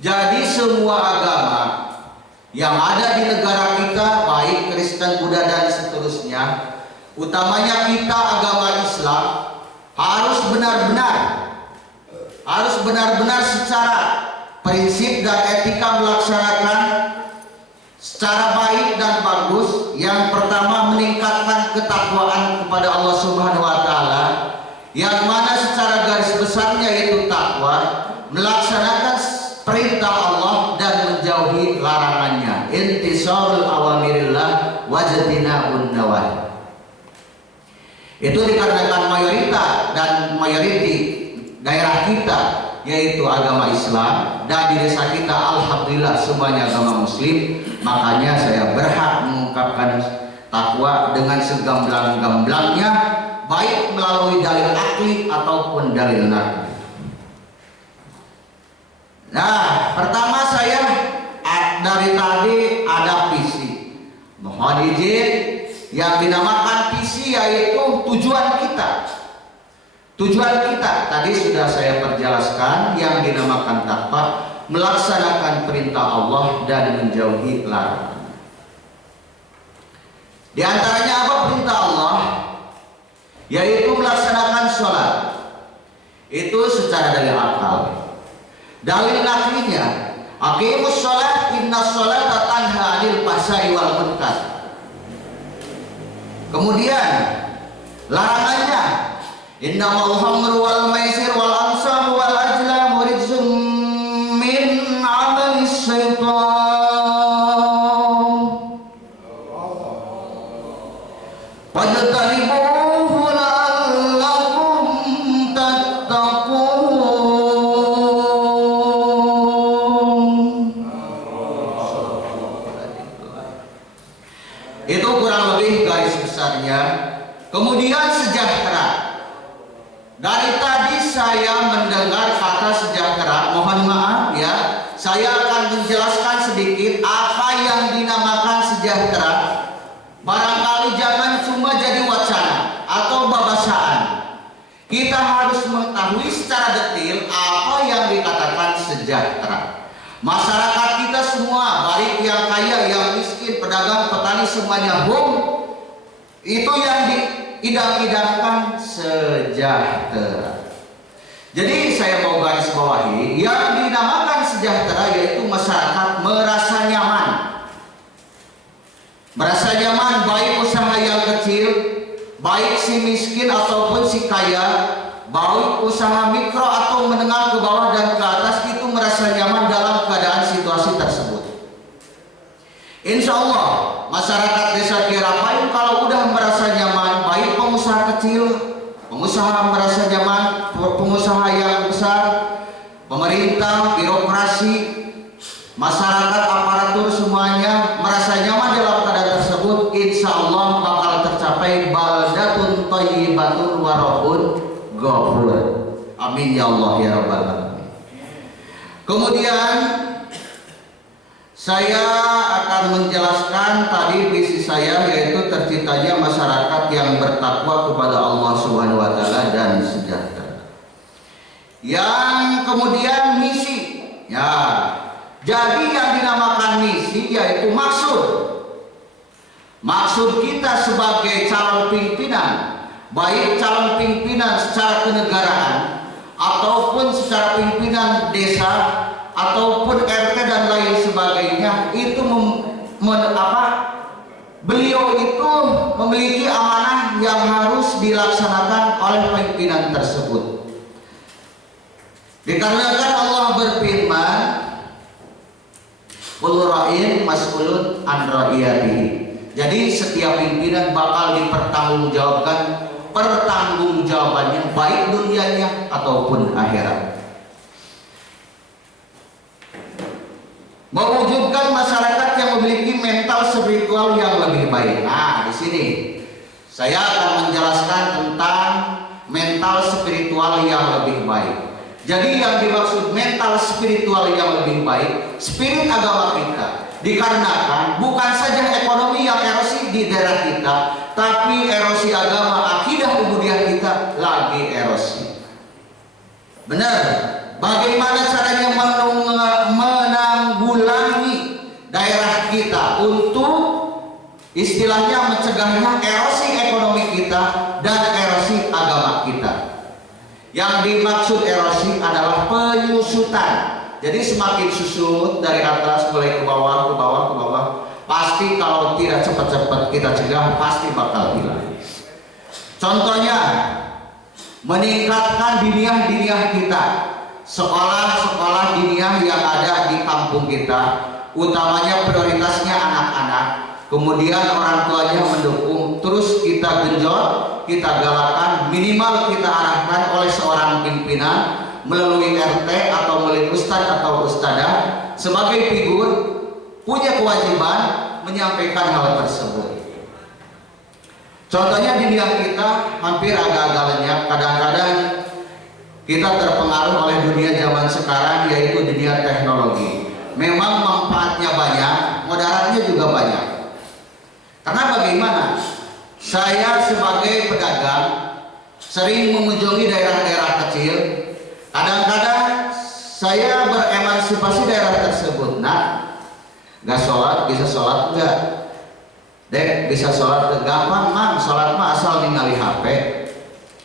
Jadi semua agama yang ada di negara kita, baik Kristen, Buddha dan seterusnya, utamanya kita agama Islam, harus benar-benar secara prinsip dan etika melaksanakan secara baik dan bagus. Yang pertama, meningkatkan ketakwaan kepada Allah Subhanahu wa taala, yang mana secara garis besarnya yaitu takwa, melaksanakan perintah Allah dan menjauhi larangannya. Intisarul awamirillah wajtinabun nawahi. Itu dikarenakan mayoritas dan mayoriti daerah kita yaitu agama Islam, dan di desa kita alhamdulillah semuanya agama Muslim, makanya saya berhak mengungkapkan takwa dengan segamblang-gamblangnya, baik melalui dalil akli ataupun dalil nakli. Nah, pertama saya dari tadi ada visi. Mohon izin, yang dinamakan visi yaitu tujuan kita. Tujuan kita tadi sudah saya perjelaskan, yang dinamakan takwa, melaksanakan perintah Allah dan menjauhi larangan. Di antaranya apa perintah Allah? Yaitu melaksanakan sholat. Itu secara dalil akal. Dalil naklinya, aqimus sholat inna sholata tanha 'anil fahsya'i wal munkar. Kemudian larangannya, innamal khamru wal maisir wal ansab wal azlam rijzum min 'amalis syaitan. Wajtanibuhu la'allakum tattaqun. Itu kurang lebih garis besarnya. Kemudian sejahtera. Dari tadi saya mendengar kata sejahtera, mohon maaf ya, saya akan menjelaskan sedikit apa yang dinamakan sejahtera. Barangkali jangan cuma jadi wacana atau babasaan. Kita harus mengetahui secara detail apa yang dikatakan sejahtera. Masyarakat kita semua, baik yang kaya, yang miskin, pedagang, petani, semuanya itu yang diidam-idamkan sejahtera. Jadi saya mau garis bawahi, yang dinamakan sejahtera sejahtera yaitu masyarakat merasa nyaman. Merasa nyaman baik usaha yang kecil, baik si miskin ataupun si kaya, baik usaha mikro atau menengah ke bawah dan ke atas, itu merasa nyaman dalam keadaan situasi tersebut. Insya Allah masyarakat desa Kirapayung kalau udah merasa nyaman, baik pengusaha kecil, pengusaha merasa nyaman, pengusaha yang besar, pemerintah, birokrasi, masyarakat, aparatur semuanya merasa nyaman dalam keadaan tersebut, insya Allah bakal tercapai baldatun thayyibatun wa rabbun ghafur. Amin ya Allah ya rabbal alamin. Kemudian saya akan menjelaskan tadi visi saya, yaitu terciptanya masyarakat yang bertakwa kepada Allah Subhanahu wa taala dan sejahtera. Yang kemudian misi, ya. Jadi yang dinamakan misi yaitu maksud. Maksud kita sebagai calon pimpinan, baik calon pimpinan secara kenegaraan ataupun secara pimpinan desa ataupun RT dan lain sebagainya, itu beliau itu memiliki amanah yang harus dilaksanakan oleh pimpinan tersebut. Dikarenakan Allah berfirman, kullu ra'in mas'ulun an ra'iyatihi. Jadi setiap pimpinan bakal dipertanggungjawabkan pertanggungjawabannya baik dunianya ataupun akhirat. Mewujudkan masyarakat yang memiliki mental spiritual yang lebih baik. Nah, di sini saya akan menjelaskan tentang mental spiritual yang lebih baik. Jadi yang dimaksud mental spiritual yang lebih baik, spirit agama kita. Dikarenakan bukan saja ekonomi yang erosi di daerah kita, tapi erosi agama, akidah ubudiyah kita lagi erosi. Benar. Bagaimana caranya menanggulangi daerah kita untuk istilahnya mencegahnya erosi ekonomi kita dan erosi agama kita. Yang dimaksud erosi adalah penyusutan. Jadi semakin susut dari atas mulai ke bawah, ke bawah, ke bawah, pasti kalau tidak cepat-cepat kita cegah pasti bakal hilang. Contohnya meningkatkan diniyah kita, sekolah-sekolah diniyah yang ada di kampung kita, utamanya prioritasnya anak-anak. Kemudian orang tuanya mendukung, terus kita genjot, kita galakan, minimal kita arahkan oleh seorang pimpinan melalui RT atau melalui ustadz atau ustadzah sebagai figur punya kewajiban menyampaikan hal tersebut. Contohnya di dunia kita hampir agak-agak lenyap, kadang-kadang kita terpengaruh oleh dunia zaman sekarang, yaitu dunia teknologi. Memang manfaatnya banyak, mudaratnya juga banyak. Karena bagaimana? Saya sebagai pedagang sering mengunjungi daerah-daerah kecil. Kadang-kadang saya beremansipasi daerah tersebut. Nah, nggak sholat, bisa sholat nggak? Dek, bisa sholat gampang, man. Sholat mah asal ningali HP.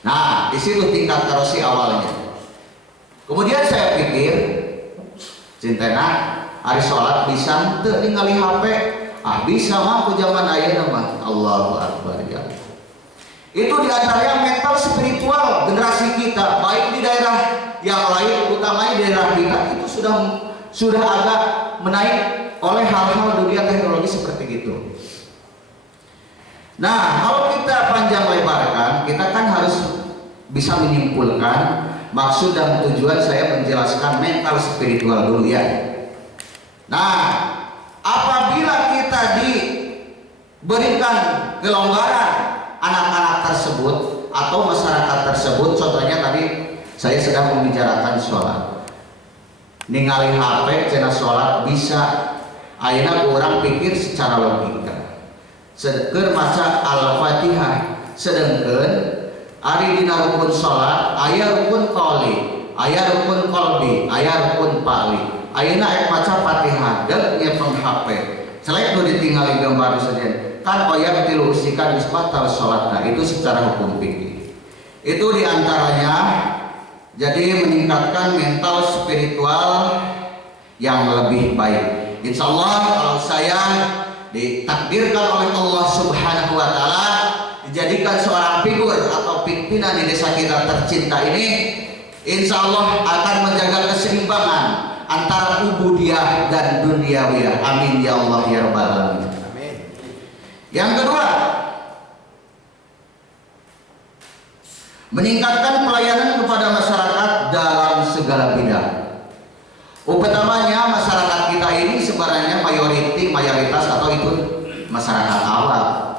Nah, di situ tingkat erosi awalnya. Kemudian saya pikir, cintena, hari sholat bisa tuh ningali HP. Ah, bisa mah ku zaman aya mah. Allahu Akbar ya. Itu diantaranya mental spiritual generasi kita, baik di daerah yang lain, utamanya di daerah kita, itu sudah agak menaik oleh hal-hal dunia teknologi seperti itu. Nah, kalau kita panjang lebarkan, kita kan harus bisa menyimpulkan maksud dan tujuan saya menjelaskan mental spiritual dulu ya. Nah, apabila kita diberikan kelonggaran anak-anak tersebut atau masyarakat tersebut, contohnya tadi saya sedang membicarakan sholat, ningali HP cenah sholat bisa, ayeuna orang pikir secara logika sedekeur maca Al-Fatihah, sedengkeun ari dina rukun sholat aya rukun qauli, aya rukun qalbi, aya rukun fa'li. Ayeuna aya maca Fatihah deuk nyepeng HP celek nu ditingali gambar saja kan oyang tilu usikan geus batal sholatna. Itu secara hukum fikih. Itu diantaranya jadi meningkatkan mental spiritual yang lebih baik. Insya Allah kalau saya ditakdirkan oleh Allah Subhanahu wa Ta'ala dijadikan seorang figur atau pimpinan di desa kita tercinta ini, insya Allah akan menjaga keseimbangan antara ubudiyah dan duniawiyah. Amin ya Allah ya Rabbal Alamin. Yang kedua, meningkatkan pelayanan kepada masyarakat dalam segala bidang. Utamanya masyarakat kita ini sebenarnya mayoritas atau itu masyarakat awam.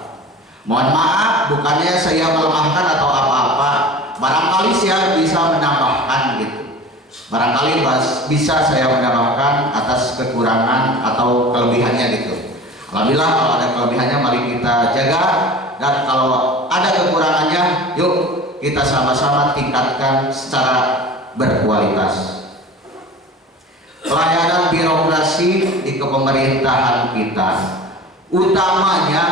Mohon maaf, bukannya saya melemahkan atau apa-apa. Barangkali saya bisa menambahkan gitu. Barangkali bisa saya menambahkan atas kekurangan atau kelebihannya gitu. Alhamdulillah kalau ada kelebihannya mari kita jaga, dan kalau ada kekurangannya yuk kita sama-sama tingkatkan secara berkualitas. Pelayanan birokrasi di kepemerintahan kita, utamanya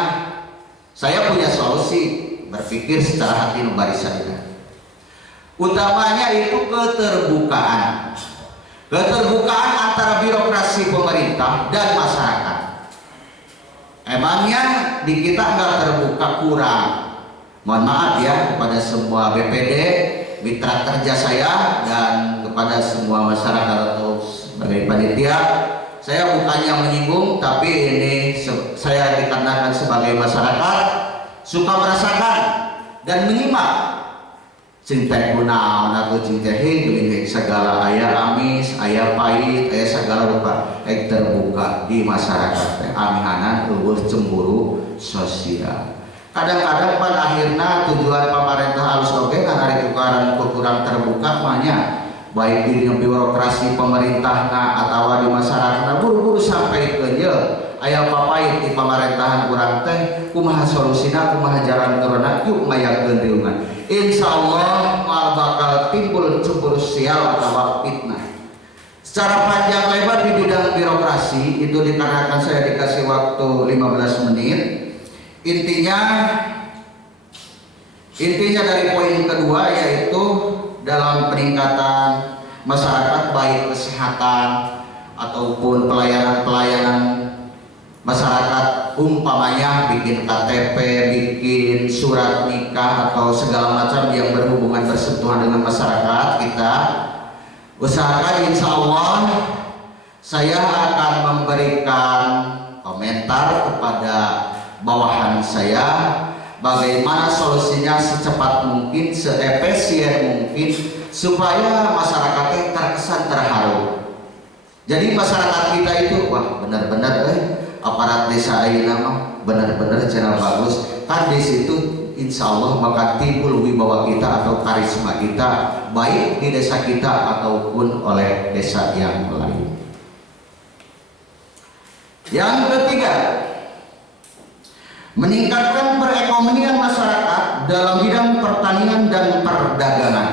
saya punya solusi, berpikir secara hati nurani saja. Utamanya itu keterbukaan antara birokrasi pemerintah dan masyarakat. Emangnya di kita nggak terbuka, kurang. Mohon maaf ya kepada semua BPD, mitra kerja saya, dan kepada semua masyarakat atau sebagai panitia. Saya bukannya menyinggung, tapi ini saya dikarenakan sebagai masyarakat suka merasakan dan menyimak cinta kunaon atau cinta hidup segala ayah amis, ayah pahit, ayah segala rupa terbuka di masyarakat. Aminanan luwih cemburu sosial. Kadang-kadang pada akhirnya tujuan pemerintah halus oke kan hari tukaran kurang terbuka banyak, baik di birokrasi pemerintah atau di masyarakat buru-buru sampai ke ayah papai di pemerintahan kurang teh kumaha solusina, kumaha jalan turuna yuk mayakeun riungan. Insyaallah mal bakal timbul cemburu sosial atau fitnah. Secara panjang lebar di bidang birokrasi itu dikarenakan saya dikasih waktu 15 menit. Intinya dari poin kedua yaitu dalam peningkatan masyarakat baik kesehatan ataupun pelayanan masyarakat, umpamanya bikin KTP, bikin surat nikah atau segala macam yang berhubungan bersentuhan dengan masyarakat kita, usahakan insya Allah saya akan memberikan komentar kepada bawahan saya bagaimana solusinya secepat mungkin, seefisien mungkin supaya masyarakatnya terkesan terharu. Jadi masyarakat kita itu wah benar-benar aparat desa ayeuna mah benar-benar cara bagus kan. Di situ insya Allah bakal timbul wibawa kita atau karisma kita baik di desa kita ataupun oleh desa yang lain. Yang ketiga, meningkatkan perekonomian masyarakat dalam bidang pertanian dan perdagangan.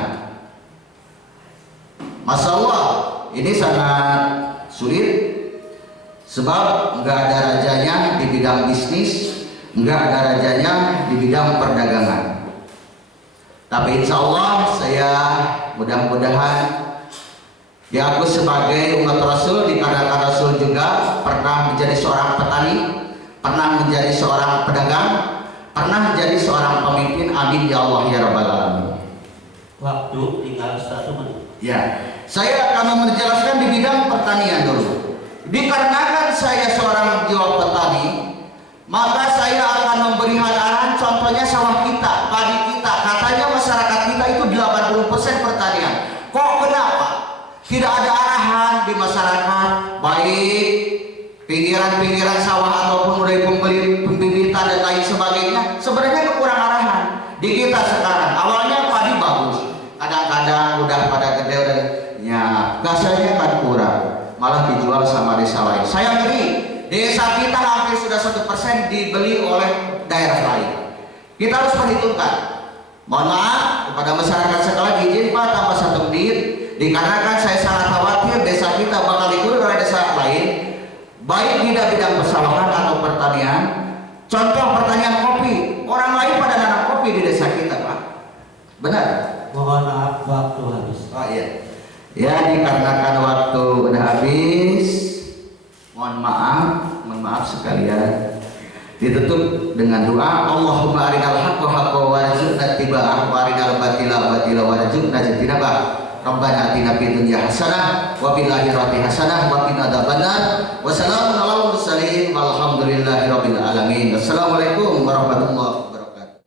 Masya Allah, ini sangat sulit sebab nggak ada rajanya di bidang bisnis, nggak ada rajanya di bidang perdagangan. Tapi insya Allah saya mudah-mudahan diaku sebagai umat Rasul, dikarenakan Rasul juga pernah menjadi seorang petani, pernah menjadi seorang pedagang, pernah menjadi seorang pemimpin. Amin ya Allah ya Rabbal Alamin. Waktu tinggal 1 menit. Ya, saya akan menjelaskan di bidang pertanian dulu. Dikarenakan saya seorang jiwa petani, maka saya akan memberi arahan. Contohnya sawah kita, padi kita, katanya masyarakat kita itu 80% pertanian. Kok kenapa tidak ada arahan di masyarakat, baik pinggiran-pinggiran sawah ataupun mulai pembibitan dan lain sebagainya? Sebenarnya kurang arahan di kita sekarang. Awalnya padi bagus, kadang-kadang udah pada gede udah ya gasanya kan kurang, malah dijual sama desa lain. Saya ngeri desa kita hampir sudah 1% dibeli oleh daerah lain. Kita harus perhitungkan. Mohon maaf kepada masyarakat sekalian, izin Pak tambah 1 menit, dikarenakan saya sangat khawatir desa kita bakal dibeli oleh desa lain, baik di bidang persawahan atau pertanian. Contoh pertanian kopi, orang lain pada nanam kopi di desa kita Pak. Benar? Mohon maaf waktu habis. Oh iya. Ya dikarenakan waktu udah habis, Ditutup dengan doa, Allahumma arinal haqqa haqqan warzuqna ittiba'ah wa arinal batila batila warzuqna ijtinabah. Rabbana atina fid dunya hasanah wa fil akhirati hasanah wa qina adzabannar. Wassalamu alal mursalin walhamdulillahi rabbil alamin. Assalamualaikum warahmatullahi wabarakatuh.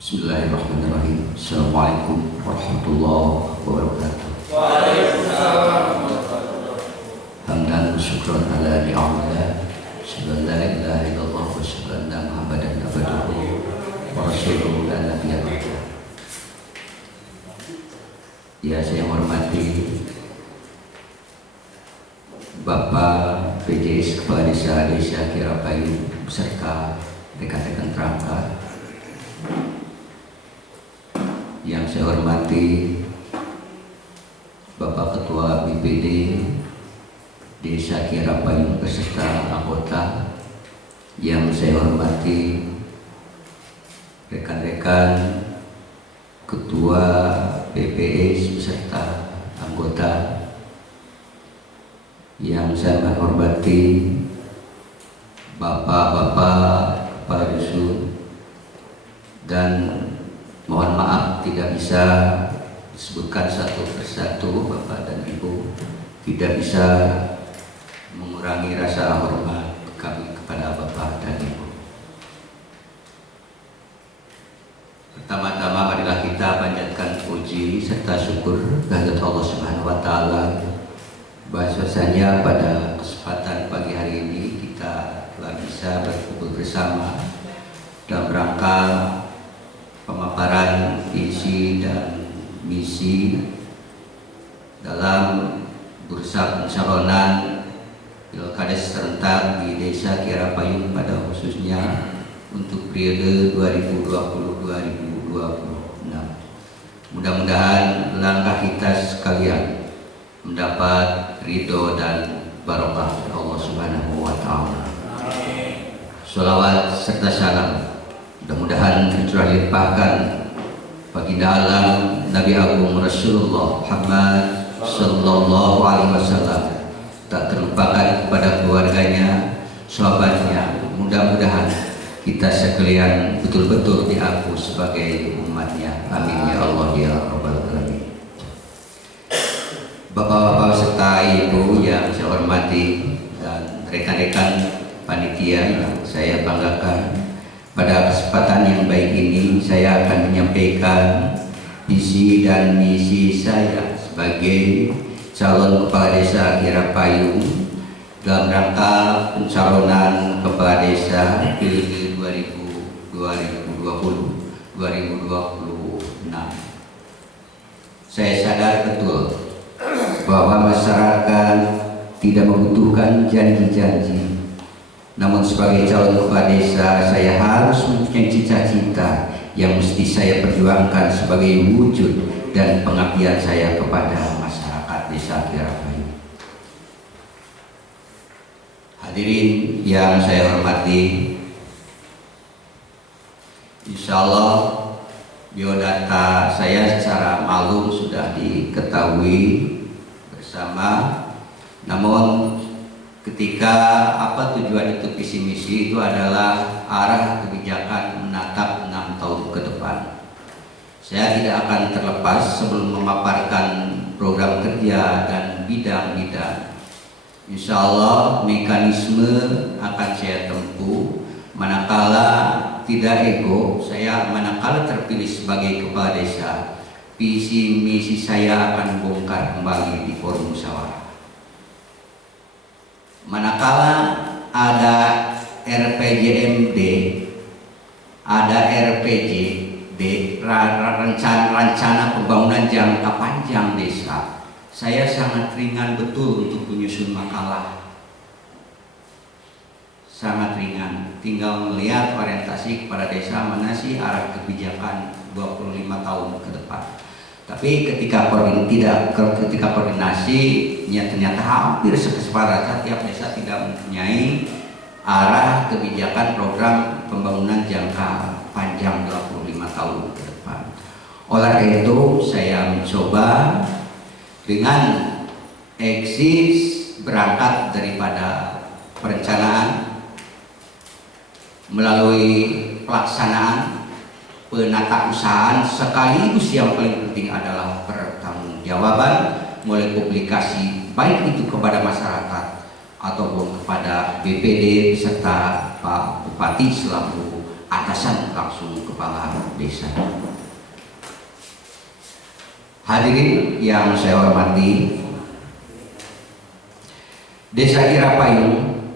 Bismillahirrahmanirrahim. Assalamualaikum warahmatullahi wabarakatuh. Hamdan wa syukran ala ni'amillah. Asyhadu an la ilaha illallah wa asyhadu anna Muhammadan abduhu wa rasuluhu la nabiyya ba'dah. Ya, saya hormati Bapak PJS Kepala Desa Kirapayu beserta rekan-rekan perangkat. Yang saya hormati Bapak Ketua BPD Desa Kirapayu beserta anggota. Yang saya hormati rekan-rekan Ketua BPS beserta anggota. Yang saya hormati Bapak-bapak kepala dusun, dan mohon maaf tidak bisa disebutkan satu persatu Bapak dan Ibu, tidak bisa mengurangi rasa hormat kami kepada Bapak dan Ibu. Pertama-tama marilah kita panjatkan puji serta syukur kehadirat Allah Subhanahu wa taala bahwasanya pada kesempatan pagi hari ini kita telah bisa berkumpul bersama dalam rangka pemaparan visi dan misi dalam bursa pencalonan Pilkades serentak di Desa Kirapayu pada khususnya untuk periode 2020-2026. Mudah-mudahan langkah kita sekalian mendapat ridho dan barokah dari Allah Subhanahu wa taala. Sholawat serta salam mudah-mudahan tercurah limpahkan baginda alam Nabi Agung Rasulullah Muhammad Sallallahu Alaihi Wasallam, tak terlupakan kepada keluarganya, sahabatnya. Mudah-mudahan kita sekalian betul-betul diaku sebagai umatnya. Amin ya Allah ya Rabbal Alamin. Bapak-bapak serta ibu yang saya hormati dan rekan-rekan panitia yang saya banggakan, pada kesempatan yang baik ini saya akan menyampaikan visi dan misi saya sebagai calon kepala desa Kirapayu dalam rangka pencalonan kepala desa periode 2020-2026. Saya sadar betul bahwa masyarakat tidak membutuhkan janji-janji. Namun sebagai calon kepala desa, saya harus mempunyai cita-cita yang mesti saya perjuangkan sebagai wujud dan pengabdian saya kepada masyarakat Desa Kirapayu. Hadirin yang saya hormati, insya Allah biodata saya secara malum sudah diketahui bersama. Namun ketika apa tujuan itu visi misi itu adalah arah kebijakan menatap 6 tahun ke depan. Saya tidak akan terlepas sebelum memaparkan program kerja dan bidang-bidang. Insya Allah mekanisme akan saya tempuh manakala tidak ego. Saya manakala terpilih sebagai kepala desa, visi misi saya akan bongkar kembali di forum musyawarah. Manakala ada RPJMD, ada RPJD, rencana pembangunan jangka panjang desa, saya sangat ringan betul untuk menyusun makalah. Sangat ringan, tinggal melihat orientasi kepada desa mana sih arah kebijakan 25 tahun ke depan. Tapi ketika koordinasinya ternyata hampir sekesepakatan tiap desa tidak mempunyai arah kebijakan program pembangunan jangka panjang 25 tahun ke depan. Oleh karena itu saya mencoba dengan eksis berangkat daripada perencanaan melalui pelaksanaan penatausahaan sekaligus yang paling penting adalah pertanggungjawaban mulai publikasi baik itu kepada masyarakat ataupun kepada BPD serta Pak Bupati selaku atasan langsung kepala desa. Hadirin yang saya hormati, Desa Kirapayung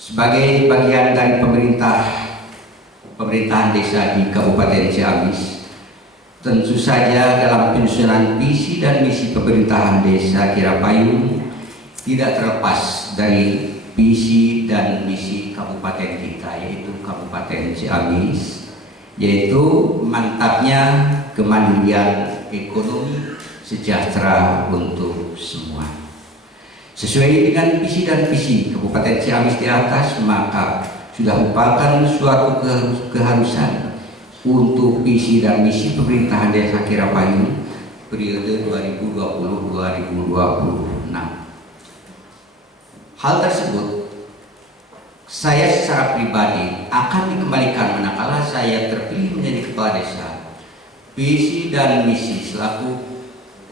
sebagai bagian dari pemerintahan desa di Kabupaten Ciamis, tentu saja dalam penyusunan visi dan misi pemerintahan Desa Kirapayung tidak terlepas dari visi dan misi kabupaten kita, yaitu Kabupaten Ciamis, yaitu mantapnya kemandirian ekonomi sejahtera untuk semua. Sesuai dengan visi dan misi Kabupaten Ciamis di atas, maka sudah merupakan suatu keharusan untuk visi dan misi pemerintahan Desa Kirapayung periode 2020-2026. Hal tersebut saya secara pribadi akan dikembalikan manakala saya terpilih menjadi kepala desa. Visi dan misi selaku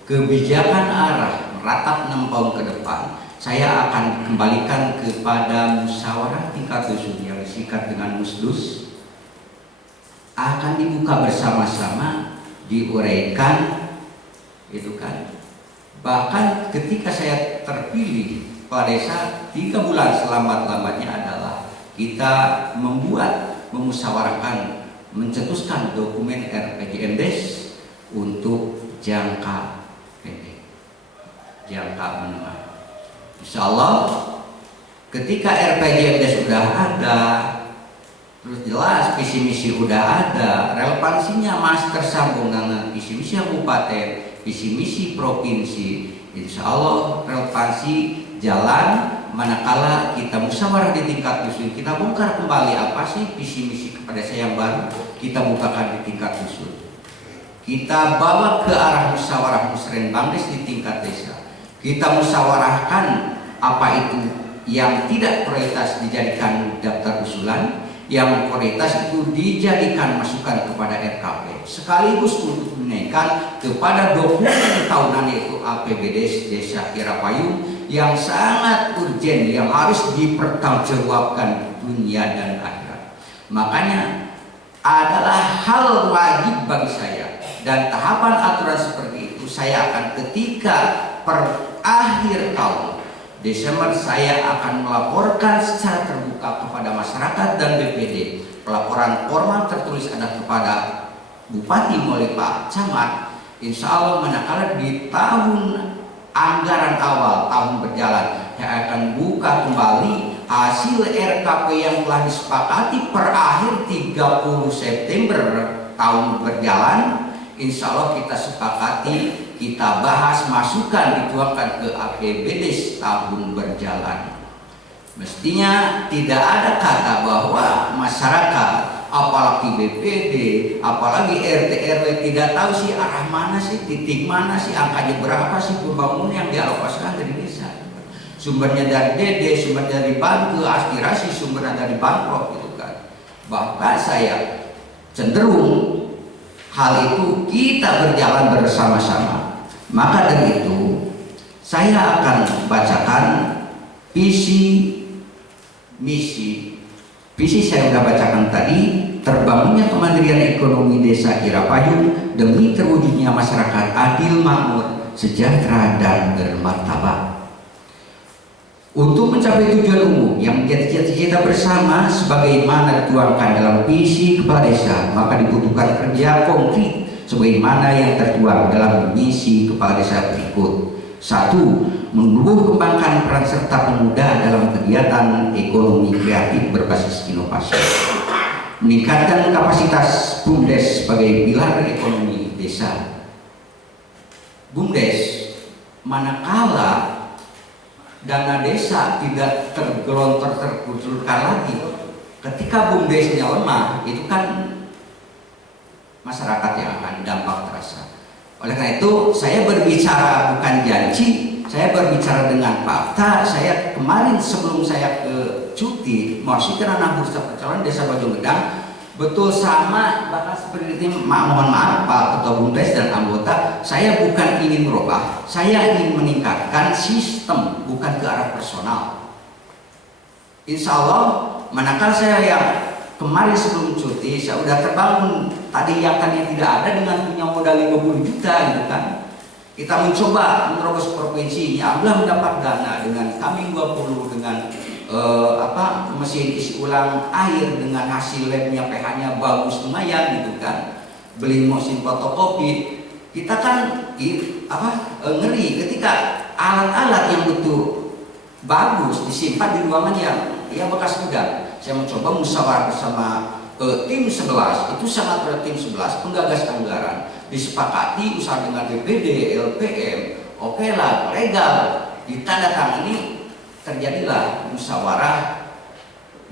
kebijakan arah meratap 6 tahun ke depan, saya akan kembalikan kepada musyawarah tingkat dusun yang disingkat dengan musdus, akan dibuka bersama-sama, diuraikan, itu kan. Bahkan ketika saya terpilih kepala desa, 3 bulan selambat-lambatnya adalah kita memusyawarahkan, mencetuskan dokumen RPJMDes untuk jangka pendek, jangka menengah. Insya Allah ketika RPJMDes sudah ada, terus jelas visi misi udah ada, relevansinya masih tersambung dengan visi misi kabupaten, visi misi provinsi, insya Allah relevansi jalan manakala kita musyawarah di tingkat dusun, kita bongkar kembali apa sih visi misi kepada saya yang baru, kita bukakan di tingkat dusun, kita bawa ke arah musyawarah musrenbangdes di tingkat desa, kita musyawarahkan apa itu yang tidak prioritas dijadikan daftar usulan, yang prioritas itu dijadikan masukan kepada RKP, sekaligus untuk menaikkan kepada dokumen tahunan yaitu APBD Desa Kirapayung yang sangat urgen, yang harus dipertanggungjawabkan dunia dan akhirat. Makanya adalah hal wajib bagi saya, dan tahapan aturan seperti itu saya akan ketika per akhir tahun Desember saya akan melaporkan secara terbuka kepada masyarakat dan BPD. Pelaporan formal tertulis ada kepada Bupati melalui Pak Camat. Insya Allah manakala di tahun anggaran awal tahun berjalan, saya akan buka kembali hasil RKP yang telah disepakati per akhir 30 September tahun berjalan. Insya Allah kita sepakati, kita bahas, masukan dituangkan ke APBD tahun berjalan. Mestinya tidak ada kata bahwa masyarakat, apalagi BPD, apalagi RT RW tidak tahu sih arah mana sih, titik mana sih, angkanya berapa sih pembangunan yang dialokasikan dari desa. Sumbernya dari DD, sumbernya dari bantu, aspirasi, sumbernya dari bankrot gitu kan. Bahkan saya cenderung hal itu kita berjalan bersama-sama. Maka dari itu saya akan bacakan visi misi. Visi saya sudah bacakan tadi, terbangunnya kemandirian ekonomi Desa Kirapayung demi terwujudnya masyarakat adil, makmur, sejahtera dan bermartabat. Untuk mencapai tujuan umum yang menjadi cita-cita bersama sebagaimana dituangkan dalam visi kepala desa, maka dibutuhkan kerja konkret sebagaimana yang tertuang dalam misi kepala desa berikut. 1. Menumbuh kembangkan peran serta pemuda dalam kegiatan ekonomi kreatif berbasis inovasi. Meningkatkan kapasitas BUMDes sebagai pilar ekonomi desa. BUMDes manakala dana desa tidak tergelontor terkucurkan lagi, ketika BUMDesnya lemah, itu kan masyarakat yang akan dampak terasa. Oleh karena itu saya berbicara bukan janji, saya berbicara dengan fakta. Saya kemarin sebelum saya ke cuti Marsikeran Bursa Percalonan Desa Bojongedang, betul sama bahkan seperti ini. Mohon maaf Pak Ketua Bumdes dan anggota, saya bukan ingin merubah, saya ingin meningkatkan sistem, bukan ke arah personal. Insya Allah manakala saya yang kemarin sebelum cuti saya udah terbangun tadi yang tadinya tidak ada dengan punya modal 50 juta gitu kan. Kita mencoba menerobos provinsi, alhamdulillah mendapat dana dengan kami 20 dengan mesin isi ulang air dengan hasil labnya pH-nya bagus lumayan gitu kan. Beli mesin fotokopi, kita kan ngeri ketika alat-alat yang betul bagus disimpan di ruangan yang bekas gudang. Saya mencoba musyawarah bersama tim 11, itu sangat berat tim 11 penggagas anggaran, disepakati usaha dengan DPD, LPM, oke lah, legal, ditandatangani, terjadilah musyawarah.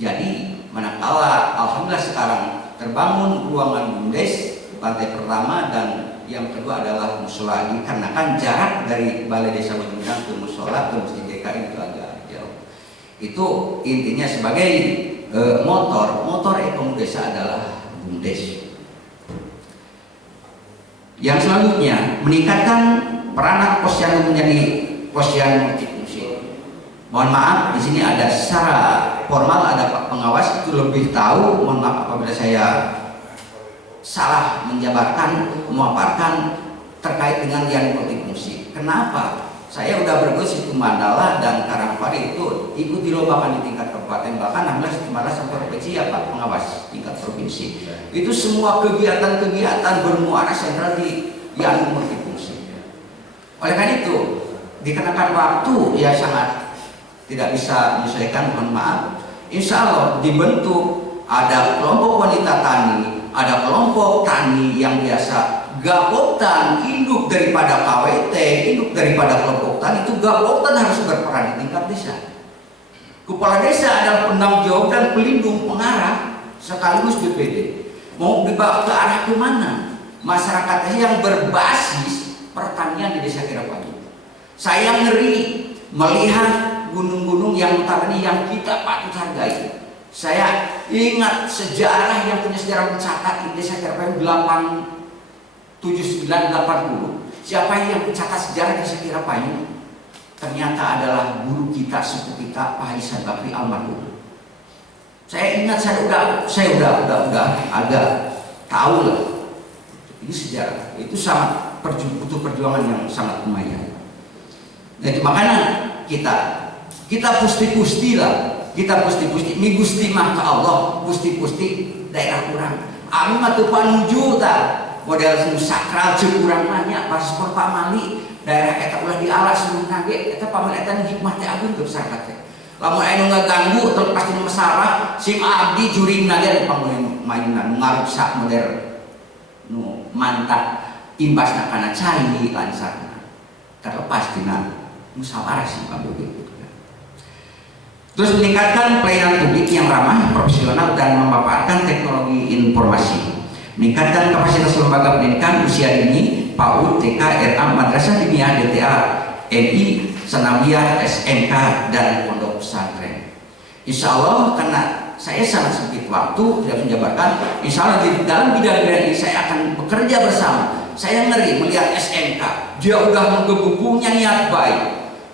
Jadi manakala alhamdulillah sekarang terbangun ruangan Bumdes lantai pertama dan yang kedua adalah musola, dikarenakan jarak dari Balai Desa Bojongedang ke musola ke Masjid DKI itu agak jauh. Itu intinya sebagai motor ekonomi desa adalah Bumdes. Yang selanjutnya meningkatkan peranan posyandu menjadi posyandu multifungsi. Mohon maaf di sini ada secara formal ada Pak Pengawas itu lebih tahu. Mohon maaf apabila saya salah menjabarkan, memaparkan terkait dengan yang multifungsi. Kenapa? Saya udah bergosip di Mandala dan Karangpari itu ikut dilombakan di tingkat kabupaten, bahkan 16 sampai provinsi ya Pak Pengawas tingkat provinsi. Itu semua kegiatan-kegiatan bermuara sentral di yang multifungsi. Oleh karena itu dikenakan waktu ya sangat tidak bisa menyesuaikan, mohon maaf. Insya Allah dibentuk ada kelompok wanita tani, ada kelompok tani yang biasa Gapoktan, induk daripada KWT, induk daripada kelompok tani itu Gapoktan harus berperan di tingkat desa. Kepala desa adalah penanggung jawab dan pelindung pengarah sekaligus BPD. Mau dibawa ke arah kemana? Masyarakat yang berbasis pertanian di Desa Kirapanyu. Saya ngeri melihat gunung-gunung yang tadi yang kita patut hargai. Saya ingat sejarah yang punya sejarah mencatat di Desa Kirapanyu 7980. Siapa yang mencatat sejarah di Desa Kirapanyu? Ternyata adalah guru kita, sepupu kita, Pak Haji Bakri almarhum. Saya ingat saya udah agak tahu lah. Ini sejarah. Itu sangat butuh perjuangan yang sangat lumayan. Jadi makanya kita pusti-pusti lah. Kita pusti-pusti. Ini gusti mah ke Allah. Pusti-pusti daerah kurang. Aku mah tuh panuju tak. Model sakral cek kurang nanya paspor Pak Mali daerah eta ulah dialas sebelum nage eta paman eta hikmah teh agung ke masyarakat teh. Lamun anu ngaganggu terlepas dina masalah sim abdi juring nage mainan ngarusak model nu mantap imbasna kana cai lansarna. Terlepas dina musyawarah sih Pak begitu. Terus meningkatkan pelayanan publik yang ramah, profesional dan memanfaatkan teknologi informasi. Meningkatkan kapasitas lembaga pendidikan usia dini, PAUD, TK, RA, Madrasah Diniyah, DTA, MI, Sanawiyah, SMK, dan pondok pesantren. Insya Allah karena saya sangat sempit waktu tidak menjabarkan, insya Allah di dalam bidang-bidang ini saya akan bekerja bersama. Saya ngeri melihat SMK, dia udah menggebu-gebunya niat baik.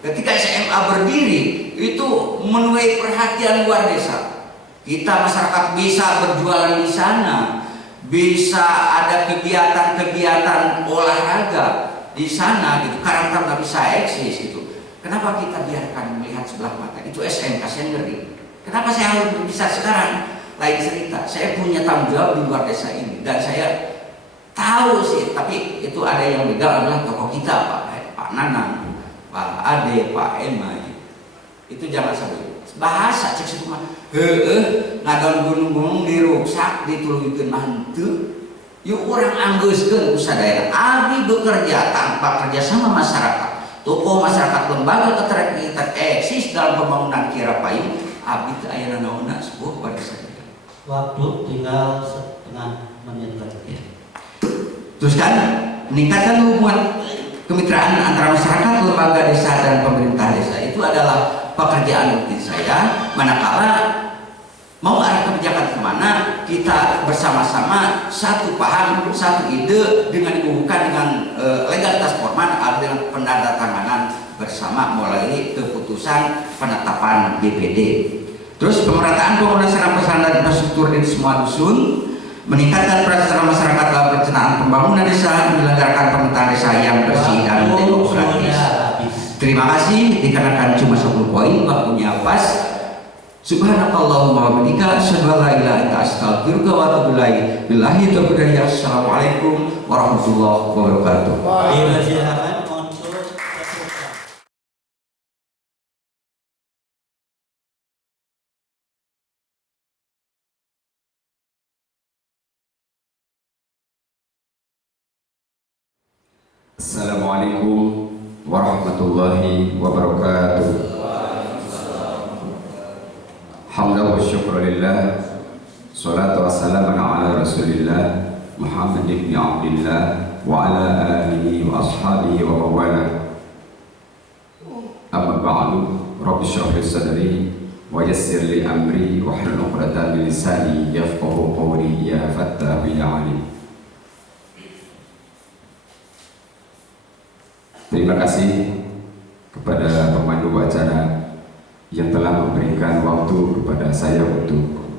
Ketika SMA berdiri, itu menuai perhatian luar desa. Kita masyarakat bisa berjualan di sana. Bisa ada kegiatan-kegiatan olahraga di sana gitu. Karangtaruna bisa eksis gitu. Kenapa kita biarkan melihat sebelah mata? Itu SMK saya ngeri. Kenapa saya harus berpisah sekarang? Lain cerita. Saya punya tanggung jawab di luar desa ini dan saya tahu sih. Tapi itu ada yang begal adalah tokoh kita Pak Nanang, Pak Ade, Pak Emai. Itu jangan sampai bahasa cek situ mah ngadon gunung-gunung diruksak dituluykeun mah henteu. Yuk orang anggeuskeun usaha daerah abdi bekerja tanpa kerjasama masyarakat, tokoh masyarakat, lembaga keterkaitan eksis dalam pembangunan Kirapanyu abdi teu aya nanaonna sebuah pada saja. Waktu tinggal setengah menit lagi. Terus kan meningkatkan hubungan kemitraan antara masyarakat, lembaga desa dan pemerintah desa itu adalah pekerjaan rutin saya. Manakala mau arah kebijakan kemana, kita bersama-sama satu paham, satu ide dengan dibubuhkan dengan legalitas formal atau dengan penandatanganan bersama mulai keputusan penetapan DPD. Terus pemerataan pembangunan sarana dan infrastruktur di semua dusun, meningkatkan peran masyarakat dalam perencanaan pembangunan desa, menyelenggarakan pemerintahan desa yang bersih dan demokratis. Terima kasih, dikarenakan cuma 10 poin, waktunya pas. Subhanakallahumma wa bihamdika, asyhadu an la ilaha illa anta, astaghfiruka wa atubu ilaik. Billahi taufiq wal hidayah. Assalamualaikum warahmatullahi wabarakatuh. Dipersilakan untuk Assalamualaikum warahmatullahi wabarakatuh. Hamdalillah wa syukrulillah, salatu wassalamu ala rasulillah Muhammad ibn Abdillah wa ala alihi wa ashabihi wa mawala. Amma ba'du, rabbi shrah li sadri wa yassir li amri wa hlul 'uqdatam min lisani yafqahu qawli. Ya fattahu ya alim. Terima kasih kepada pemandu acara yang telah memberikan waktu kepada saya untuk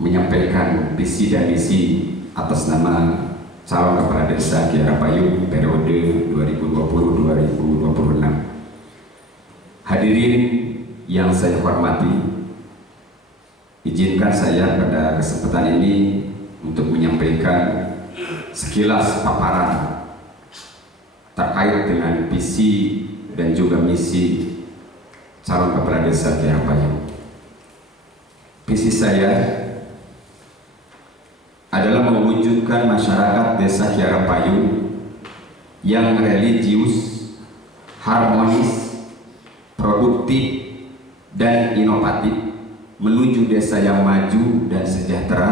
menyampaikan visi dan misi atas nama calon kepala desa Kiara Payung periode 2020-2026. Hadirin yang saya hormati, izinkan saya pada kesempatan ini untuk menyampaikan sekilas paparan terkait dengan visi dan juga misi calon kepala desa Kiara Payung. Visi saya adalah mewujudkan masyarakat desa Kiara Payung yang religius, harmonis, produktif, dan inovatif menuju desa yang maju dan sejahtera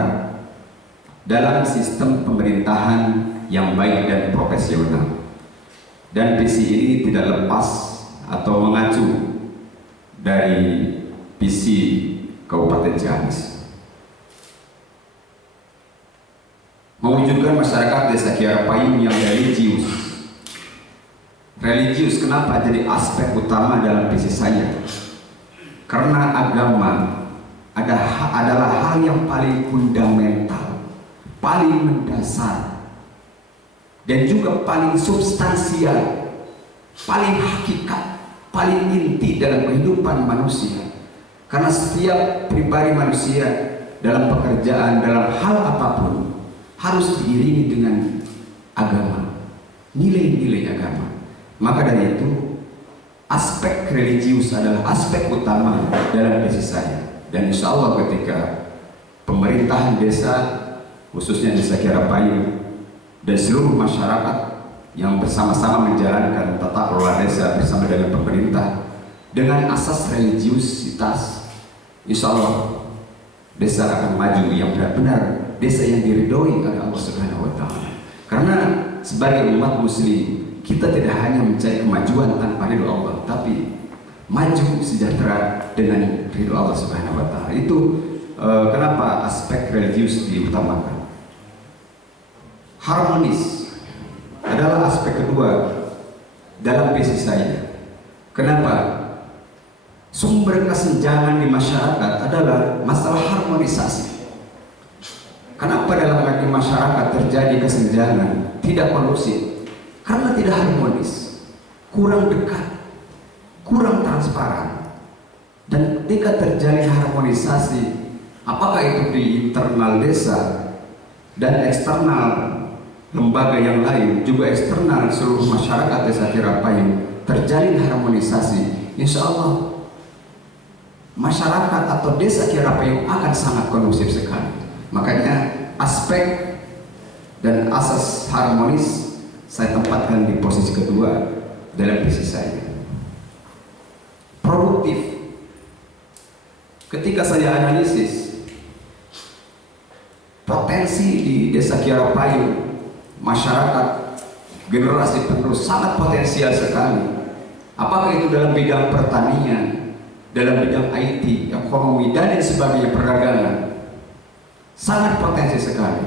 dalam sistem pemerintahan yang baik dan profesional. Dan visi ini tidak lepas atau mengacu dari visi Kabupaten Ciamis. Mewujudkan masyarakat desa Kiara Payung yang religius. Religius kenapa jadi aspek utama dalam visi saya? Karena agama adalah hal yang paling fundamental, paling mendasar, dan juga paling substansial, paling hakikat, paling inti dalam kehidupan manusia. Karena setiap pribadi manusia dalam pekerjaan, dalam hal apapun harus diiringi dengan agama, nilai-nilai agama. Maka dari itu aspek religius adalah aspek utama dalam visi saya. Dan insya Allah ketika pemerintahan desa, khususnya desa Kiara Payung dan seluruh masyarakat yang bersama-sama menjalankan tata kelola desa bersama dengan pemerintah dengan asas religiusitas, insya Allah desa akan maju yang benar-benar desa yang diridhoi oleh Allah Subhanahu wa Ta'ala. Karena sebagai umat Muslim, kita tidak hanya mencari kemajuan tanpa ridho Allah, tapi maju sejahtera dengan ridho Allah Subhanahu wa Ta'ala. Itu kenapa aspek religius diutamakan. Harmonis adalah aspek kedua dalam visi saya. Kenapa? Sumber kesenjangan di masyarakat adalah masalah harmonisasi. Kenapa dalam masyarakat terjadi kesenjangan, tidak kondusif? Karena tidak harmonis, kurang dekat, kurang transparan. Dan ketika terjadi harmonisasi, apakah itu di internal desa dan eksternal lembaga yang lain, juga eksternal seluruh masyarakat desa Kiara Payung, terjalin harmonisasi, insya Allah masyarakat atau desa Kiara Payung akan sangat kondusif sekali. Makanya aspek dan asas harmonis saya tempatkan di posisi kedua dalam visi saya. Produktif. Ketika saya analisis potensi di desa Kiara Payung masyarakat generasi penerus sangat potensial sekali. Apakah itu dalam bidang pertanian, dalam bidang IT, ekonomi, dan lain sebagainya, perdagangan, sangat potensi sekali.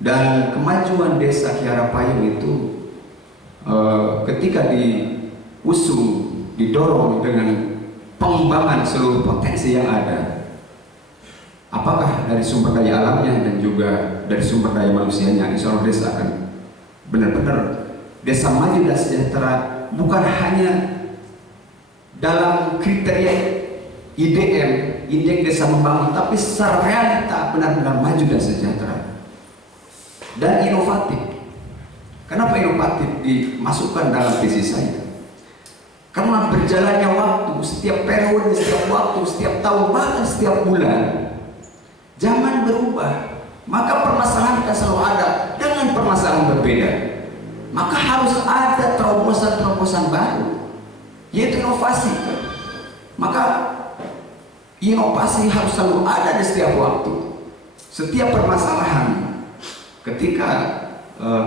Dan kemajuan desa Kiara Payung itu ketika diusung, didorong dengan pengembangan seluruh potensi yang ada, apakah dari sumber daya alamnya dan juga dari sumber daya manusianya, insya Allah desa akan benar-benar desa maju dan sejahtera, bukan hanya dalam kriteria IDM, indeks desa membangun, tapi secara realita benar-benar maju dan sejahtera dan inovatif. Kenapa inovatif dimasukkan dalam visi saya? Karena berjalannya waktu, setiap periode, setiap waktu, setiap tahun, bahkan setiap bulan, zaman berubah, maka permasalahan akan selalu ada dengan permasalahan berbeda. Maka harus ada terobosan-terobosan baru, yaitu inovasi. Maka inovasi harus selalu ada di setiap waktu. Setiap permasalahan, ketika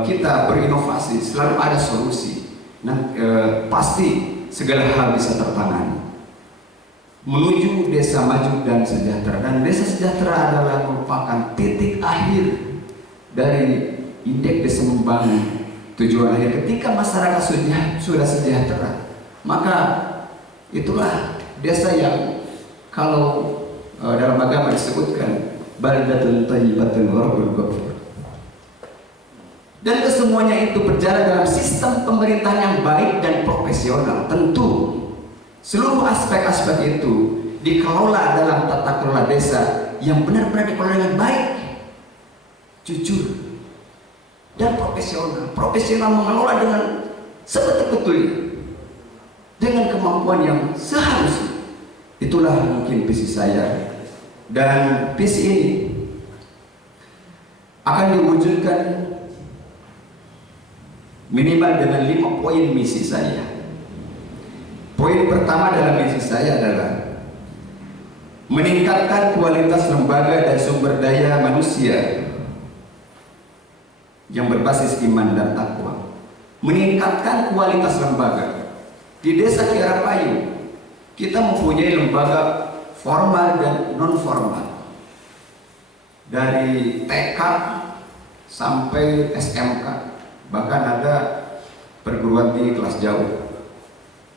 kita berinovasi, selalu ada solusi. Nah, pasti segala hal bisa tertangani menuju desa maju dan sejahtera. Dan desa sejahtera adalah merupakan titik akhir dari indeks desa membangun. Tujuan akhir ketika masyarakat sudah sejahtera, maka itulah desa yang kalau dalam agama disebutkan baldatun thayyibatun wa rabbul ghafur. Dan kesemuanya itu berjalan dalam sistem pemerintahan yang baik dan profesional. Tentu seluruh aspek-aspek itu dikelola dalam tata kelola desa yang benar-benar dikelola dengan baik, jujur, dan profesional. Profesional mengelola dengan sebetul-betulnya, dengan kemampuan yang seharusnya. Itulah mungkin visi saya, dan visi ini akan diwujudkan minimal dengan 5 poin misi saya. Poin pertama dalam misi saya adalah meningkatkan kualitas lembaga dan sumber daya manusia yang berbasis iman dan takwa. Meningkatkan kualitas lembaga. Di desa Kiara Payung kita mempunyai lembaga formal dan non formal, dari TK sampai SMK. Bahkan ada perguruan tinggi kelas jauh.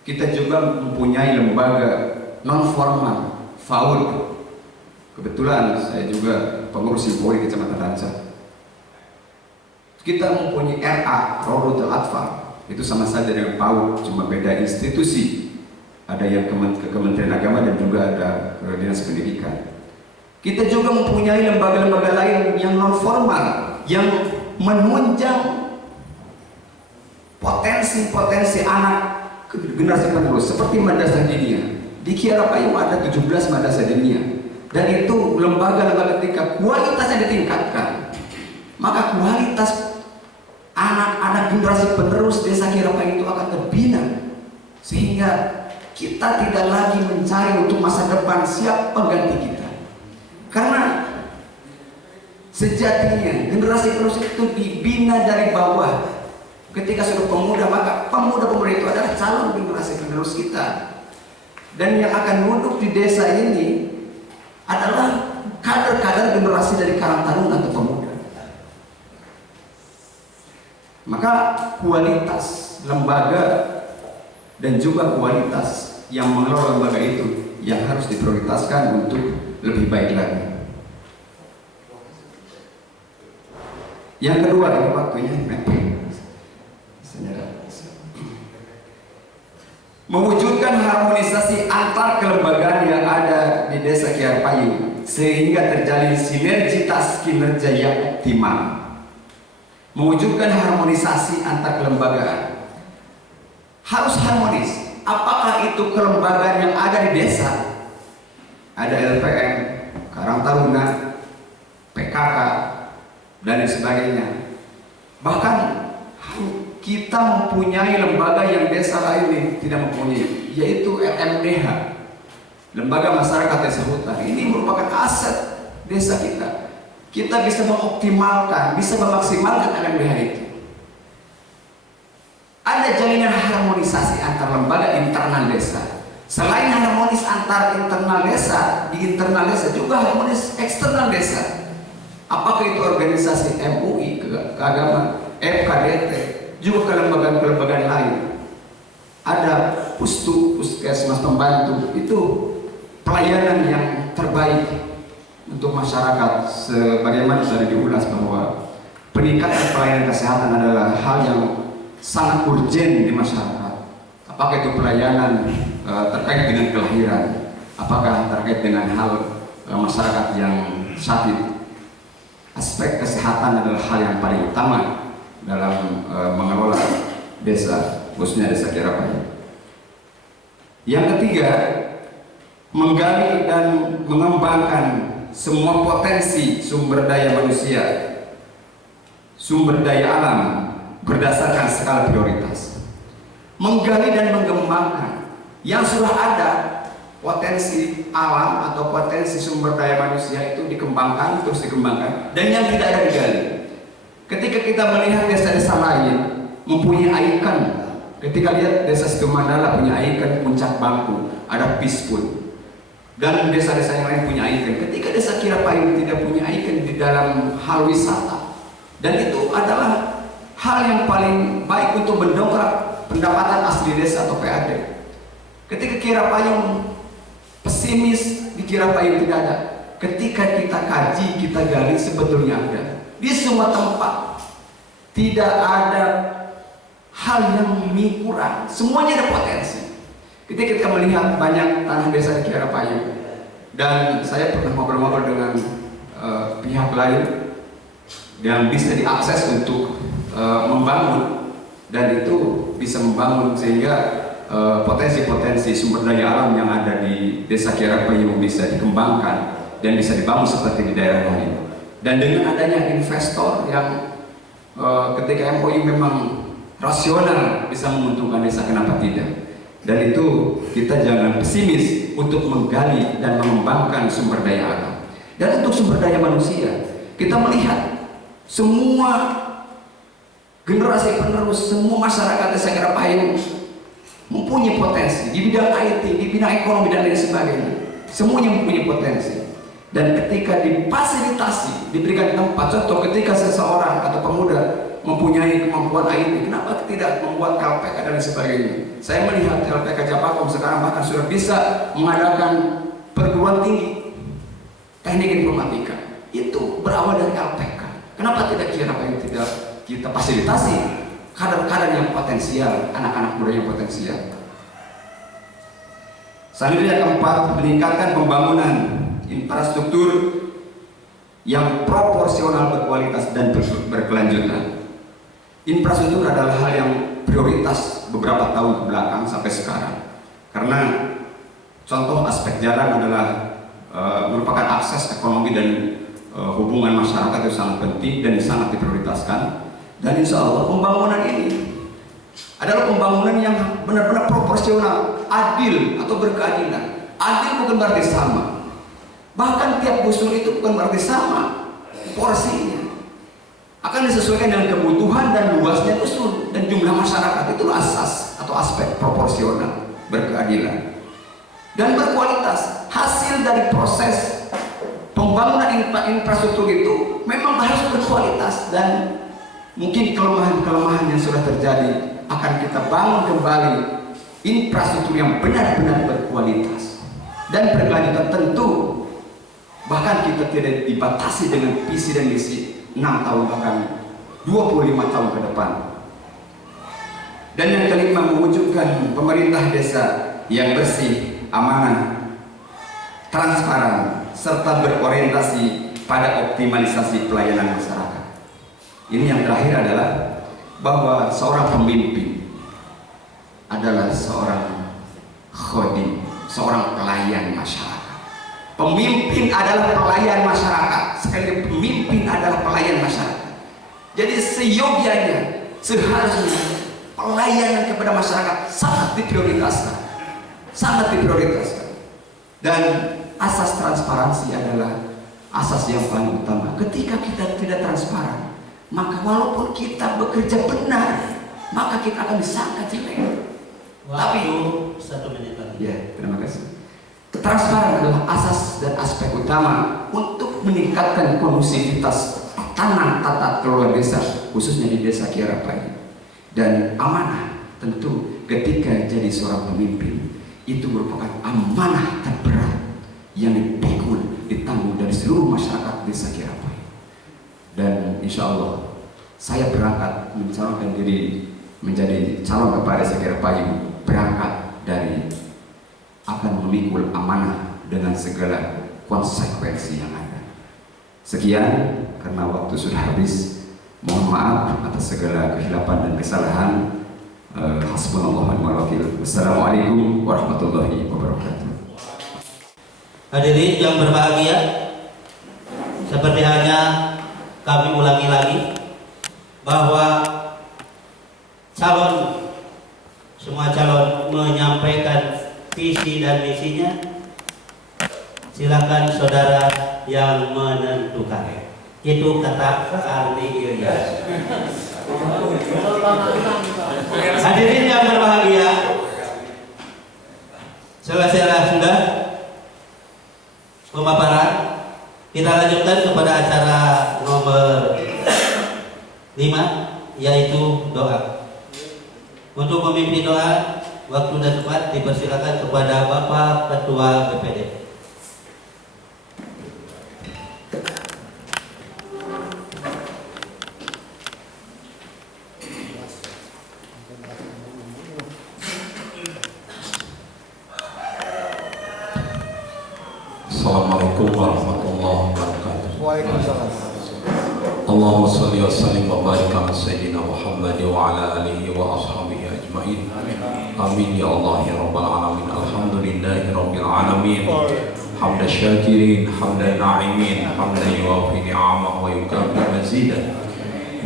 Kita juga mempunyai lembaga non formal, FAUD. Kebetulan saya juga pengurus Hipori Kecamatan Ranca. Kita mempunyai RA, Rodotul Atfal. Itu sama saja dengan PAUD, cuma beda institusi. Ada yang ke Kementerian Agama dan juga ada ke Dinas Pendidikan. Kita juga mempunyai lembaga-lembaga lain yang non formal, yang menunjang potensi-potensi anak generasi penerus, seperti madrasah diniyah. Di Kiara Payung ada 17 madrasah diniyah, dan itu lembaga-lembaga ketika kualitasnya ditingkatkan, maka kualitas anak-anak generasi penerus desa Kiara Payung itu akan terbina, sehingga kita tidak lagi mencari untuk masa depan siapa pengganti kita. Karena sejatinya generasi penerus itu dibina dari bawah. Ketika sudah pemuda, maka pemuda-pemuda itu adalah calon generasi penerus kita. Dan yang akan duduk di desa ini adalah kader-kader generasi dari Karang Taruna atau pemuda. Maka kualitas lembaga dan juga kualitas yang mengelola lembaga itu yang harus diprioritaskan untuk lebih baik lagi. Yang kedua, ini waktunya mewujudkan harmonisasi antar kelembagaan yang ada di desa Kiara Payung sehingga terjalin sinergitas kinerja yang optimal. Mewujudkan harmonisasi antar kelembagaan, harus harmonis. Apakah itu kelembagaan yang ada di desa? Ada LPM, Karang Taruna, PKK, dan sebagainya. Bahkan kita mempunyai lembaga yang desa lain tidak mempunyai, yaitu LMDH, Lembaga Masyarakat Desa Hutan. Ini merupakan aset desa kita. kita bisa mengoptimalkan, bisa memaksimalkan LMDH itu. Ada jalinan harmonisasi antar lembaga internal desa. Selain harmonis antar internal desa, di internal desa juga harmonis eksternal desa. Apakah itu organisasi MUI, keagamaan, FKDT, juga kelembagaan-kelembagaan lain. Ada pustu, puskesmas pembantu, itu pelayanan yang terbaik untuk masyarakat. Sebagaimana sudah diulas bahwa peningkatan pelayanan kesehatan adalah hal yang sangat urgen di masyarakat. Apakah itu pelayanan terkait dengan kelahiran, apakah terkait dengan hal masyarakat yang sakit. Aspek kesehatan adalah hal yang paling utama dalam mengelola desa, khususnya desa Kirapaya. Yang ketiga, menggali dan mengembangkan semua potensi sumber daya manusia, sumber daya alam berdasarkan skala prioritas. Menggali dan mengembangkan yang sudah ada, potensi alam atau potensi sumber daya manusia itu dikembangkan, terus dikembangkan, dan yang tidak ada digali. Ketika kita melihat desa-desa lain mempunyai ikon, ketika lihat desa Situ Mandala punya ikon Puncak Bangku, ada Pispun, dan desa-desa yang lain punya ikon. Ketika desa Kirapaya tidak punya ikon di dalam hal wisata, dan itu adalah hal yang paling baik untuk mendongkrak pendapatan asli desa atau PAD. Ketika Kirapayung pesimis, di Kirapayung tidak ada. Ketika kita kaji, kita gali, sebetulnya ada. Di semua tempat tidak ada hal yang kurang, semuanya ada potensi. Ketika kita melihat banyak tanah desa di Kirapayung, dan saya pernah ngobrol-ngobrol dengan pihak lain yang bisa diakses untuk membangun, dan itu bisa membangun sehingga potensi-potensi sumber daya alam yang ada di desa Kirapayung bisa dikembangkan dan bisa dibangun seperti di daerah lain. Dan dengan adanya investor yang ketika MOU memang rasional bisa menguntungkan desa, kenapa tidak? Dan itu kita jangan pesimis untuk menggali dan mengembangkan sumber daya alam. Dan untuk sumber daya manusia, kita melihat semua generasi penerus, semua masyarakat desa Kirapayung mempunyai potensi di bidang IT, di bidang ekonomi dan lain sebagainya. Semuanya mempunyai potensi. Dan ketika difasilitasi, diberikan tempat, contoh ketika seseorang atau pemuda mempunyai kemampuan IT, kenapa tidak membuat LPK dan lain sebagainya? Saya melihat LPK Japakom sekarang bahkan sudah bisa mengadakan perguruan tinggi teknik informatika. Itu berawal dari LPK. Kenapa tidak Kirapayung tidak kita fasilitasi kader-kader yang potensial, anak-anak muda yang potensial. Selanjutnya keempat, meningkatkan pembangunan infrastruktur yang proporsional, berkualitas dan berkelanjutan. Infrastruktur adalah hal yang prioritas beberapa tahun ke belakang sampai sekarang. Karena contoh aspek jalan adalah merupakan akses ekonomi dan hubungan masyarakat itu sangat penting dan sangat diprioritaskan. Dan insya Allah pembangunan ini adalah pembangunan yang benar-benar proporsional, adil atau berkeadilan. Adil bukan berarti sama. Bahkan tiap dusun itu bukan berarti sama porsinya. Akan disesuaikan dengan kebutuhan dan luasnya dusun dan jumlah masyarakat. Itu asas atau aspek proporsional, berkeadilan dan berkualitas. Hasil dari proses pembangunan infrastruktur itu memang harus berkualitas, dan mungkin kelemahan-kelemahan yang sudah terjadi akan kita bangun kembali infrastruktur yang benar-benar berkualitas dan berkelanjutan. Tentu bahkan kita tidak dibatasi dengan visi dan misi 6 tahun bahkan 25 tahun ke depan. Dan yang kelima, mewujudkan pemerintah desa yang bersih, amanah, transparan, serta berorientasi pada optimalisasi pelayanan masyarakat. Ini yang terakhir adalah bahwa seorang pemimpin adalah seorang khodim, seorang pelayan masyarakat. Pemimpin adalah pelayan masyarakat. Sekali lagi, pemimpin adalah pelayan masyarakat. Jadi seyogyanya, seharusnya pelayanan kepada masyarakat sangat diprioritaskan, sangat diprioritaskan. Dan asas transparansi adalah asas yang paling utama. Ketika kita tidak transparan, maka walaupun kita bekerja benar, maka kita akan disangka jelek. Waktu 1 menit lagi. Ya, terima kasih. Transparan adalah asas dan aspek utama untuk meningkatkan kondusivitas tanah tata kelola desa, khususnya di desa Kiara Payung. Dan amanah tentu ketika jadi seorang pemimpin itu merupakan amanah terberat yang dipikul, ditanggung dari seluruh masyarakat desa Kiara Payung. Dan insya Allah saya berangkat mencalonkan diri menjadi calon kepala desa Kiara Payung, berangkat dari akan memikul amanah dengan segala konsekuensi yang ada. Sekian, karena waktu sudah habis, mohon maaf atas segala kehilapan dan kesalahan. Hasbunallah wa ni'mal wakil. Wassalamualaikum warahmatullahi wabarakatuh. Hadirin yang berbahagia, seperti halnya kami ulangi lagi bahwa semua calon menyampaikan visi dan misinya. Silakan saudara yang menentukan. Itu kata Ardi Ilyas. Hadirin yang berbahagia, selesai sudah pemaparan. Kita lanjutkan kepada acara nomor 5, yaitu doa. Untuk memimpin doa, waktu dan tempat dipersilakan kepada Bapak Ketua BPD. Assalamualaikum warahmatullahi wabarakatuh. Waalaikumsalam. Allahumma salli wa sallim wa barik ala sayyidina Muhammad wa ala alihi wa ashabihi ajma'in. Amin ya Allah ya rabbal alamin. Alhamdulillahi rabbil alamin. Hamdan syakirin, hamdan na'imin, hamdan yuwafi ni'amah wa yukafi mazidah.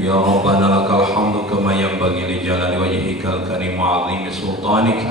Ya Rabbana lakal hamdu kama yanbaghi li jalali wajhikal karim wa 'azimi sultanik.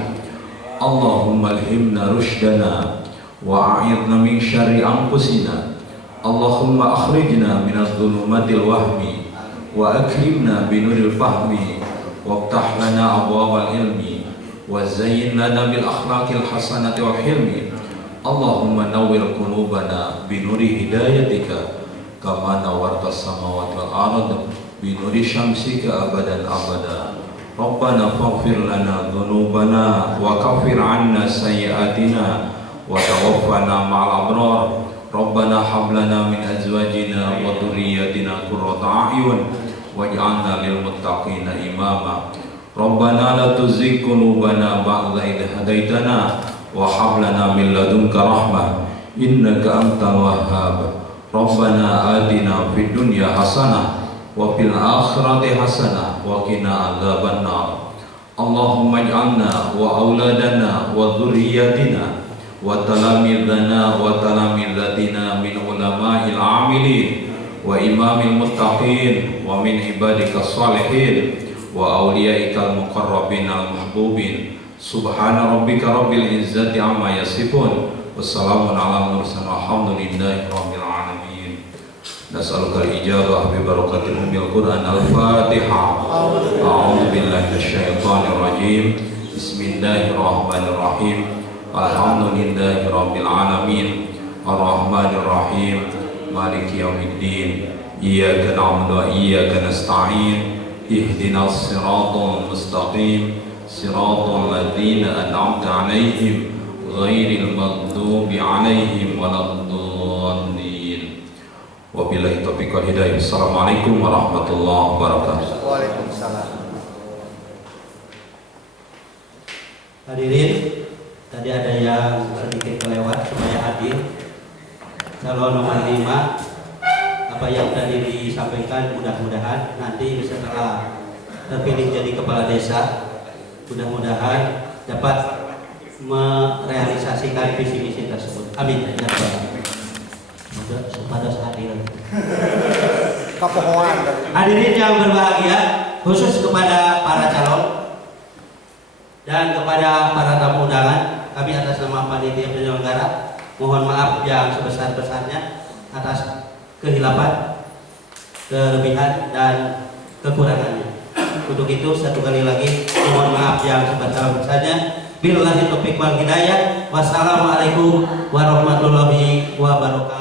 Allahumma alhimna rushdana wa a'idna min syarri anfusina. Allahumma akhrijna minadh dhulumatil wahmi wa akrimna binuril fahmi waftah lana abwabal ilmi wa zayyin lana bil akhlaqil hasanati wal hilmi. Allahumma nawwir qulubana binuri hidayatika kama nawwarta samawati wal ard binuri syamsika abadan abada. Rabbana faghfir lana dhunubana wa kaffir 'anna sayyi'atina wa tawaffana ma'al abrar. Rabbana hab lana min azwajina wa dhurriyyatina qurrata a'yun waj'alna lil muttaqina imama. Rabbana la tuzigh qulubana ba'da idh hadaitana wa hab lana min ladunka rahmah innaka antal wahhab. Rabbana atina fid dunya hasanah wa fil akhirati hasanah wa qina adzabannar. Allahumma ij'alna wa auladana wa dhurriyyatina wa talamidana wa talamidzatina min ulama'il 'amilin wa imamil muttaqin wa min ibadikas salihin wa awliyaikal muqarrabin al mahbubin. Subhana rabbika rabbil izzati amma yasifun. Wassalamun ala mursalin walhamdulillahi rabbil alamin. Nas'alukal ijabah bi barakatil ummil Qur'an al-Fatihah. A'udzu billahi minasyaitonir rajim. Bismillahirrahmanirrahim. Alhamdulillahi rabbil alamin. Ar-Rahmanir Rahim. Maliki yaumiddin. Iyyaka na'budu wa iyyaka nasta'in. Ihdinas siratal mustaqim. Siratal ladzina an'amta 'alaihim ghairil maghdubi 'alaihim waladdallin. Wabillahi taufiq wal hidayah. Assalamualaikum warahmatullahi wabarakatuh. Waalaikumsalam. Hadirin, tadi ada yang sedikit kelewat supaya hadir. Calon nomor 5, apa yang tadi disampaikan mudah-mudahan nanti setelah terpilih jadi kepala desa, mudah-mudahan dapat merealisasikan visi misi tersebut. Amin. Ya Allah. Pada hadir. Hadirin yang berbahagia, khusus kepada para calon dan kepada para tamu undangan, kami atas nama panitia penyelenggara mohon maaf yang sebesar-besarnya atas kehilapan, kelebihan dan kekurangannya. Untuk itu satu kali lagi mohon maaf yang sebesar-besarnya. Billahi taufiq wal hidayah. Wassalamualaikum warahmatullahi wabarakatuh.